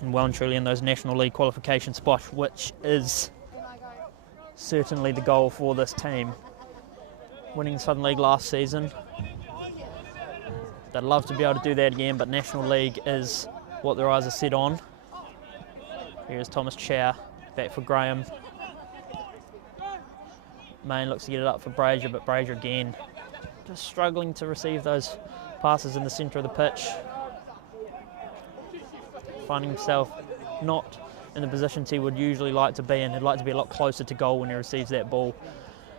And well and truly in those National League qualification spots, which is certainly the goal for this team. Winning the Southern League last season, they'd love to be able to do that again, but National League is what their eyes are set on. Here's Thomas Chow, back for Graham. Main looks to get it up for Brazier, but Brazier again just struggling to receive those passes in the centre of the pitch. Finding himself not in the positions he would usually like to be in. He'd like to be a lot closer to goal when he receives that ball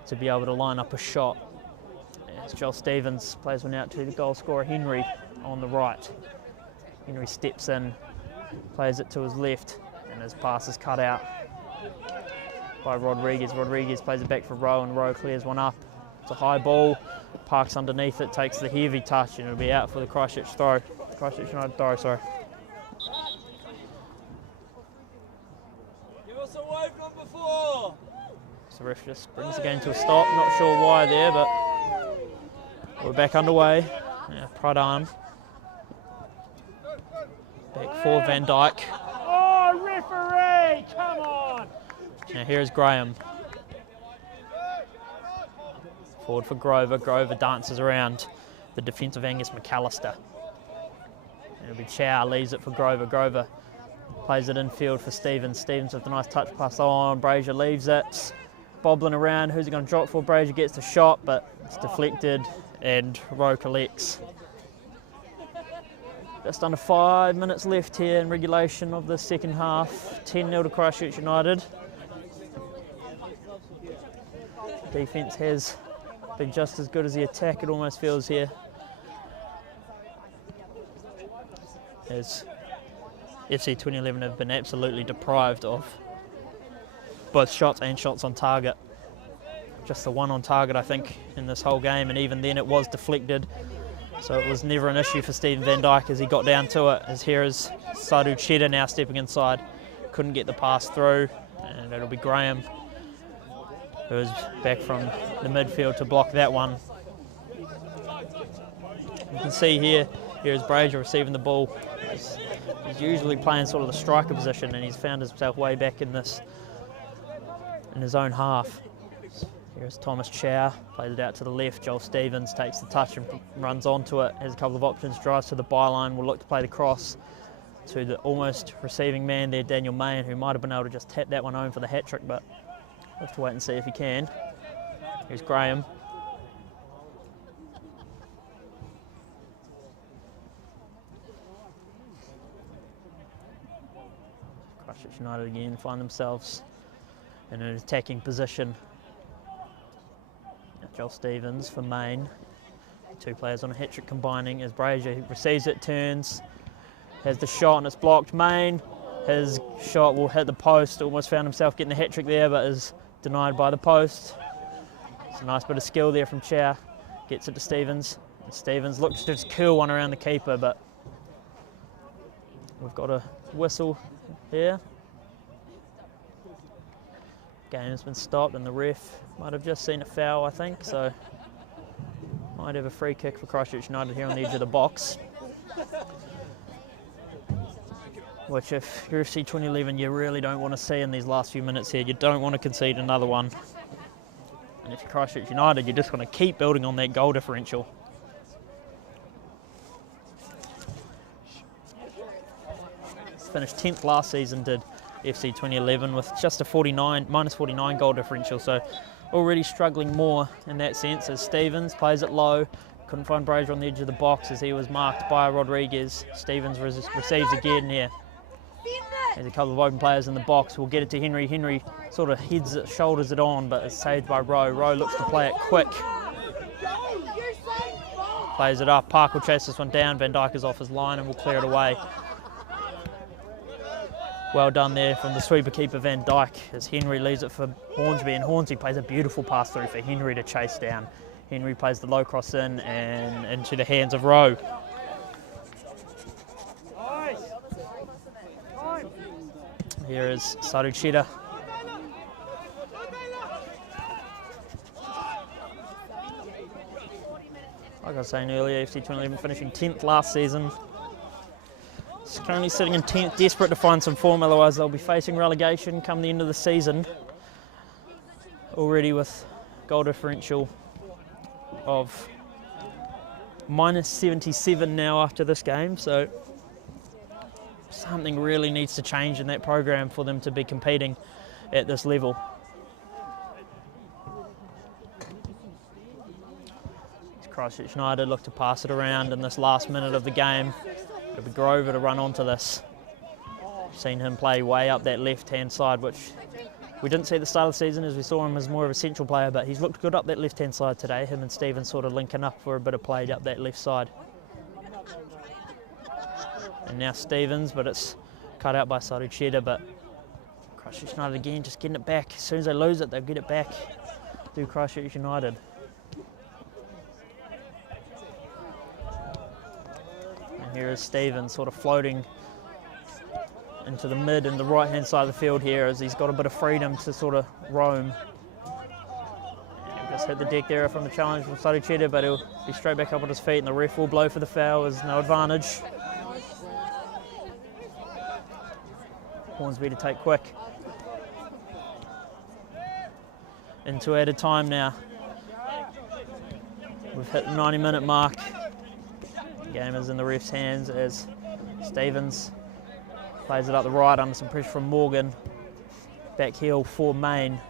to be able to line up a shot. As Joel Stevens plays one out to the goal scorer Henry on the right. Henry steps in, plays it to his left, and his pass is cut out by Rodriguez. Rodriguez plays it back for Rowe, and Rowe clears one up. It's a high ball, parks underneath it, takes the heavy touch, and it'll be out for the Christchurch throw. Christchurch United throw, sorry. Give us a wave number 4. So the ref just brings the game to a stop. Not sure why there, but we're back underway. Yeah, Pradhan. Back for Van Dyke. Oh, referee, come on! Now here's Graham. Forward for Grover. Grover dances around the defensive Angus McAllister. It'll be Chow, leaves it for Grover. Grover plays it infield for Stevens. Stevens with a nice touch pass on. Brazier leaves it. Bobbling around. Who's it going to drop for? Brazier gets the shot, but it's deflected and Rowe collects. Just under 5 minutes left here in regulation of the second half. 10-0 to Christchurch United. Defence has been just as good as the attack, it almost feels here. As FC 2011 have been absolutely deprived of both shots and shots on target. Just the one on target, I think, in this whole game, and even then it was deflected. So it was never an issue for Stephen Van Dyke as he got down to it. As here is Sadhu Cheddar now stepping inside. Couldn't get the pass through, and it'll be Graham who is back from the midfield to block that one. You can see here is Brazier receiving the ball. He's usually playing sort of the striker position, and he's found himself way back in this, in his own half. Here's Thomas Chow, plays it out to the left. Joel Stevens takes the touch and runs onto it, has a couple of options, drives to the byline, will look to play the cross to the almost receiving man there, Daniel Main, who might have been able to just tap that one home for the hat-trick, but we'll have to wait and see if he can. Here's Graham. Christchurch United again find themselves in an attacking position. Joel Stevens for Main. 2 players on a hat-trick combining as Brazier receives it, turns, has the shot and it's blocked. Main, his shot will hit the post, almost found himself getting the hat-trick there but is denied by the post. It's a nice bit of skill there from Chow. Gets it to Stevens. And Stevens looks to just curl one around the keeper, but we've got a whistle here. Game has been stopped and the ref might have just seen a foul, I think, so might have a free kick for Christchurch United here on the edge of the box. which if you're FC 2011 you really don't want to see in these last few minutes here. You don't want to concede another one. And if you're Christchurch United, you just want to keep building on that goal differential. Finished 10th last season, did FC 2011, with just a minus 49 goal differential, so already struggling more in that sense. As Stevens plays it low, couldn't find Brazier on the edge of the box as he was marked by Rodriguez. Stevens receives again here. There's a couple of open players in the box. We'll get it to Henry. Henry sort of heads it, shoulders it on, but it's saved by Rowe. Rowe looks to play it quick. Plays it up. Park will chase this one down. Van Dijk is off his line and will clear it away. Well done there from the sweeper keeper Van Dijk as Henry leaves it for Hornsby, and Hornsby plays a beautiful pass through for Henry to chase down. Henry plays the low cross in and into the hands of Rowe. Here is Saruchida. Like I was saying earlier, FC 2011 finishing 10th last season. It's currently sitting in 10th, desperate to find some form, otherwise they'll be facing relegation come the end of the season. Already with goal differential of minus 77 now after this game, so something really needs to change in that program for them to be competing at this level. Christchurch United look to pass it around in this last minute of the game. It'll be Grover to run onto this. Seen him play way up that left-hand side, which we didn't see at the start of the season as we saw him as more of a central player, but he's looked good up that left-hand side today. Him and Stevens sort of linking up for a bit of play up that left side. And now Stevens, but it's cut out by Saruchida, but Christchurch United again just getting it back. As soon as they lose it, they'll get it back to Christchurch United. And here is Stevens sort of floating into the mid and the right hand side of the field here as he's got a bit of freedom to sort of roam. And just hit the deck there from the challenge from Saruchida, but he'll be straight back up on his feet and the ref will blow for the foul. There's no advantage. Hornsby to take quick. Into added time now. We've hit the 90-minute mark. The game is in the ref's hands as Stevens plays it up the right under some pressure from Morgan. Back heel for Main.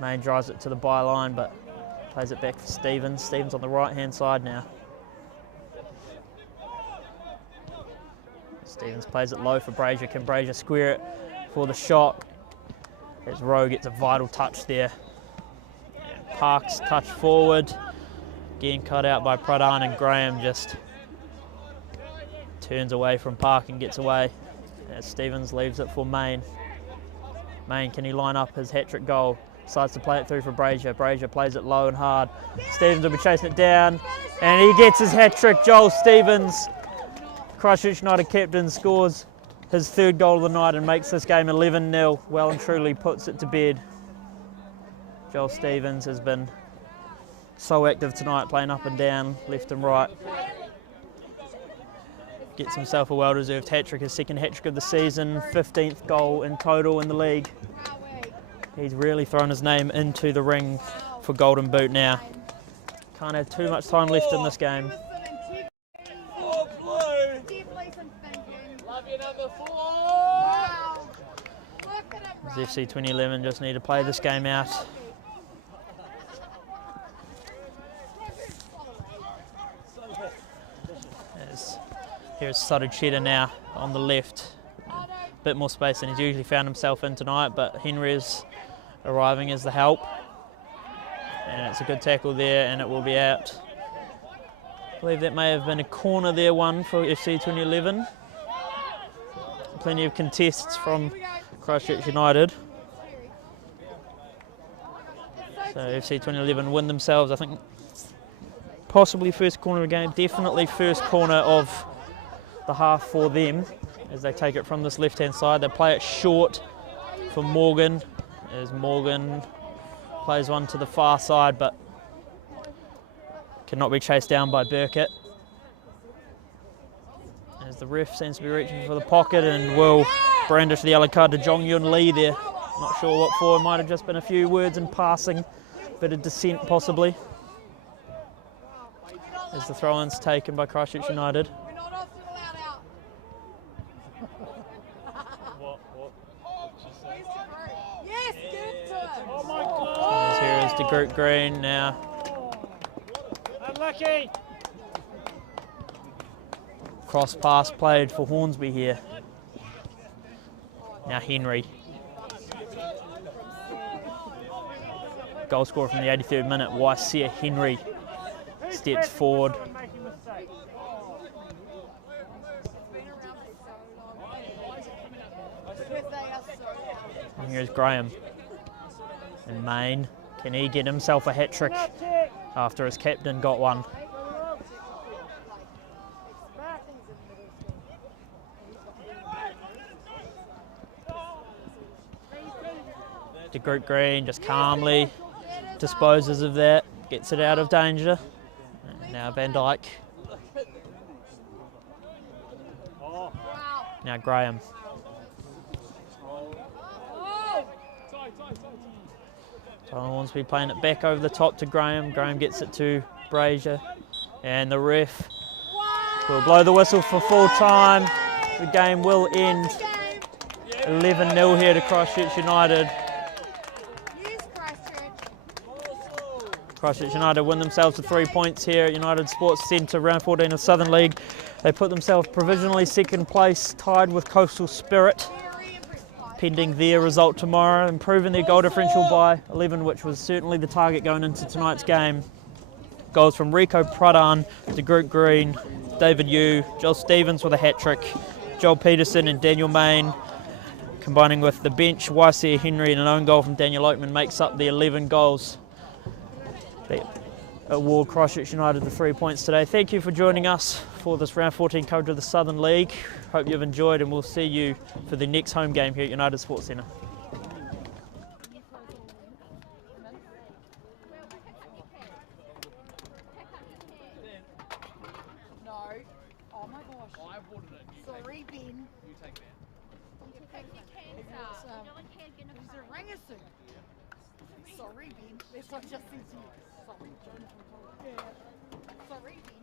Main drives it to the byline but plays it back for Stevens. Stevens on the right-hand side now. Stevens plays it low for Brazier. Can Brazier square it for the shot? As Rowe gets a vital touch there. And Parks touch forward. Again cut out by Pradhan, and Graham just turns away from Park and gets away as Stevens leaves it for Main. Main, can he line up his hat-trick goal? Decides to play it through for Brazier. Brazier plays it low and hard. Stevens will be chasing it down and he gets his hat-trick. Joel Stevens, Christchurch United captain, scores his third goal of the night and makes this game 11-0. Well and truly puts it to bed. Joel Stevens has been so active tonight, playing up and down, left and right. Gets himself a well-deserved hat-trick, his second hat-trick of the season, 15th goal in total in the league. He's really thrown his name into the ring for Golden Boot now. Can't have too much time left in this game. As FC 2011 just need to play this game out. Here's Saruchida now on the left. A bit more space than he's usually found himself in tonight, but Henry is arriving as the help. And it's a good tackle there and it will be out. I believe that may have been a corner there, one for FC 2011. Plenty of contests from Christchurch United. So FC 2011 win themselves, I think, possibly first corner of the game, definitely first corner of the half for them as they take it from this left-hand side. They play it short for Morgan as Morgan plays one to the far side but cannot be chased down by Burkett. As the ref seems to be reaching for the pocket and will brandish the yellow card to Jong Yun Lee there. Not sure what for, might have just been a few words in passing, bit of dissent possibly. As the throw-in's taken by Christchurch United. Oh my God! As here is de Groot Green now. Unlucky. Cross pass played for Hornsby here. Now Henry. Goal scorer from the 83rd minute, Waisia Henry steps forward. And here's Graham. And Main, can he get himself a hat-trick after his captain got one? De Groot Green just calmly disposes of that, gets it out of danger. And now Van Dyke. Now Graham. Tyler Hornsby playing it back over the top to Graham. Graham gets it to Brazier. And the ref will blow the whistle for full time. The game will end 11-0 here to Christchurch United. Christchurch United win themselves to 3 points here at United Sports Centre, round 14 of Southern League. They put themselves provisionally second place, tied with Coastal Spirit, pending their result tomorrow, improving their goal differential by 11, which was certainly the target going into tonight's game. Goals from Rico Pradhan, de Groot Green, David Yu, Joel Stevens with a hat-trick, Joel Peterson and Daniel Main, combining with the bench, Waisia Henry and an own goal from Daniel Oakman, makes up the 11 goals. They award Christchurch United the 3 points today. Thank you for joining us for this round 14 coverage of the Southern League. Hope you've enjoyed, and we'll see you for the next home game here at United Sports Centre. Sorry, Ben. You take that. Sorry, Ben. That's what I just said to you. Sorry, Jonathan. Sorry, Ben.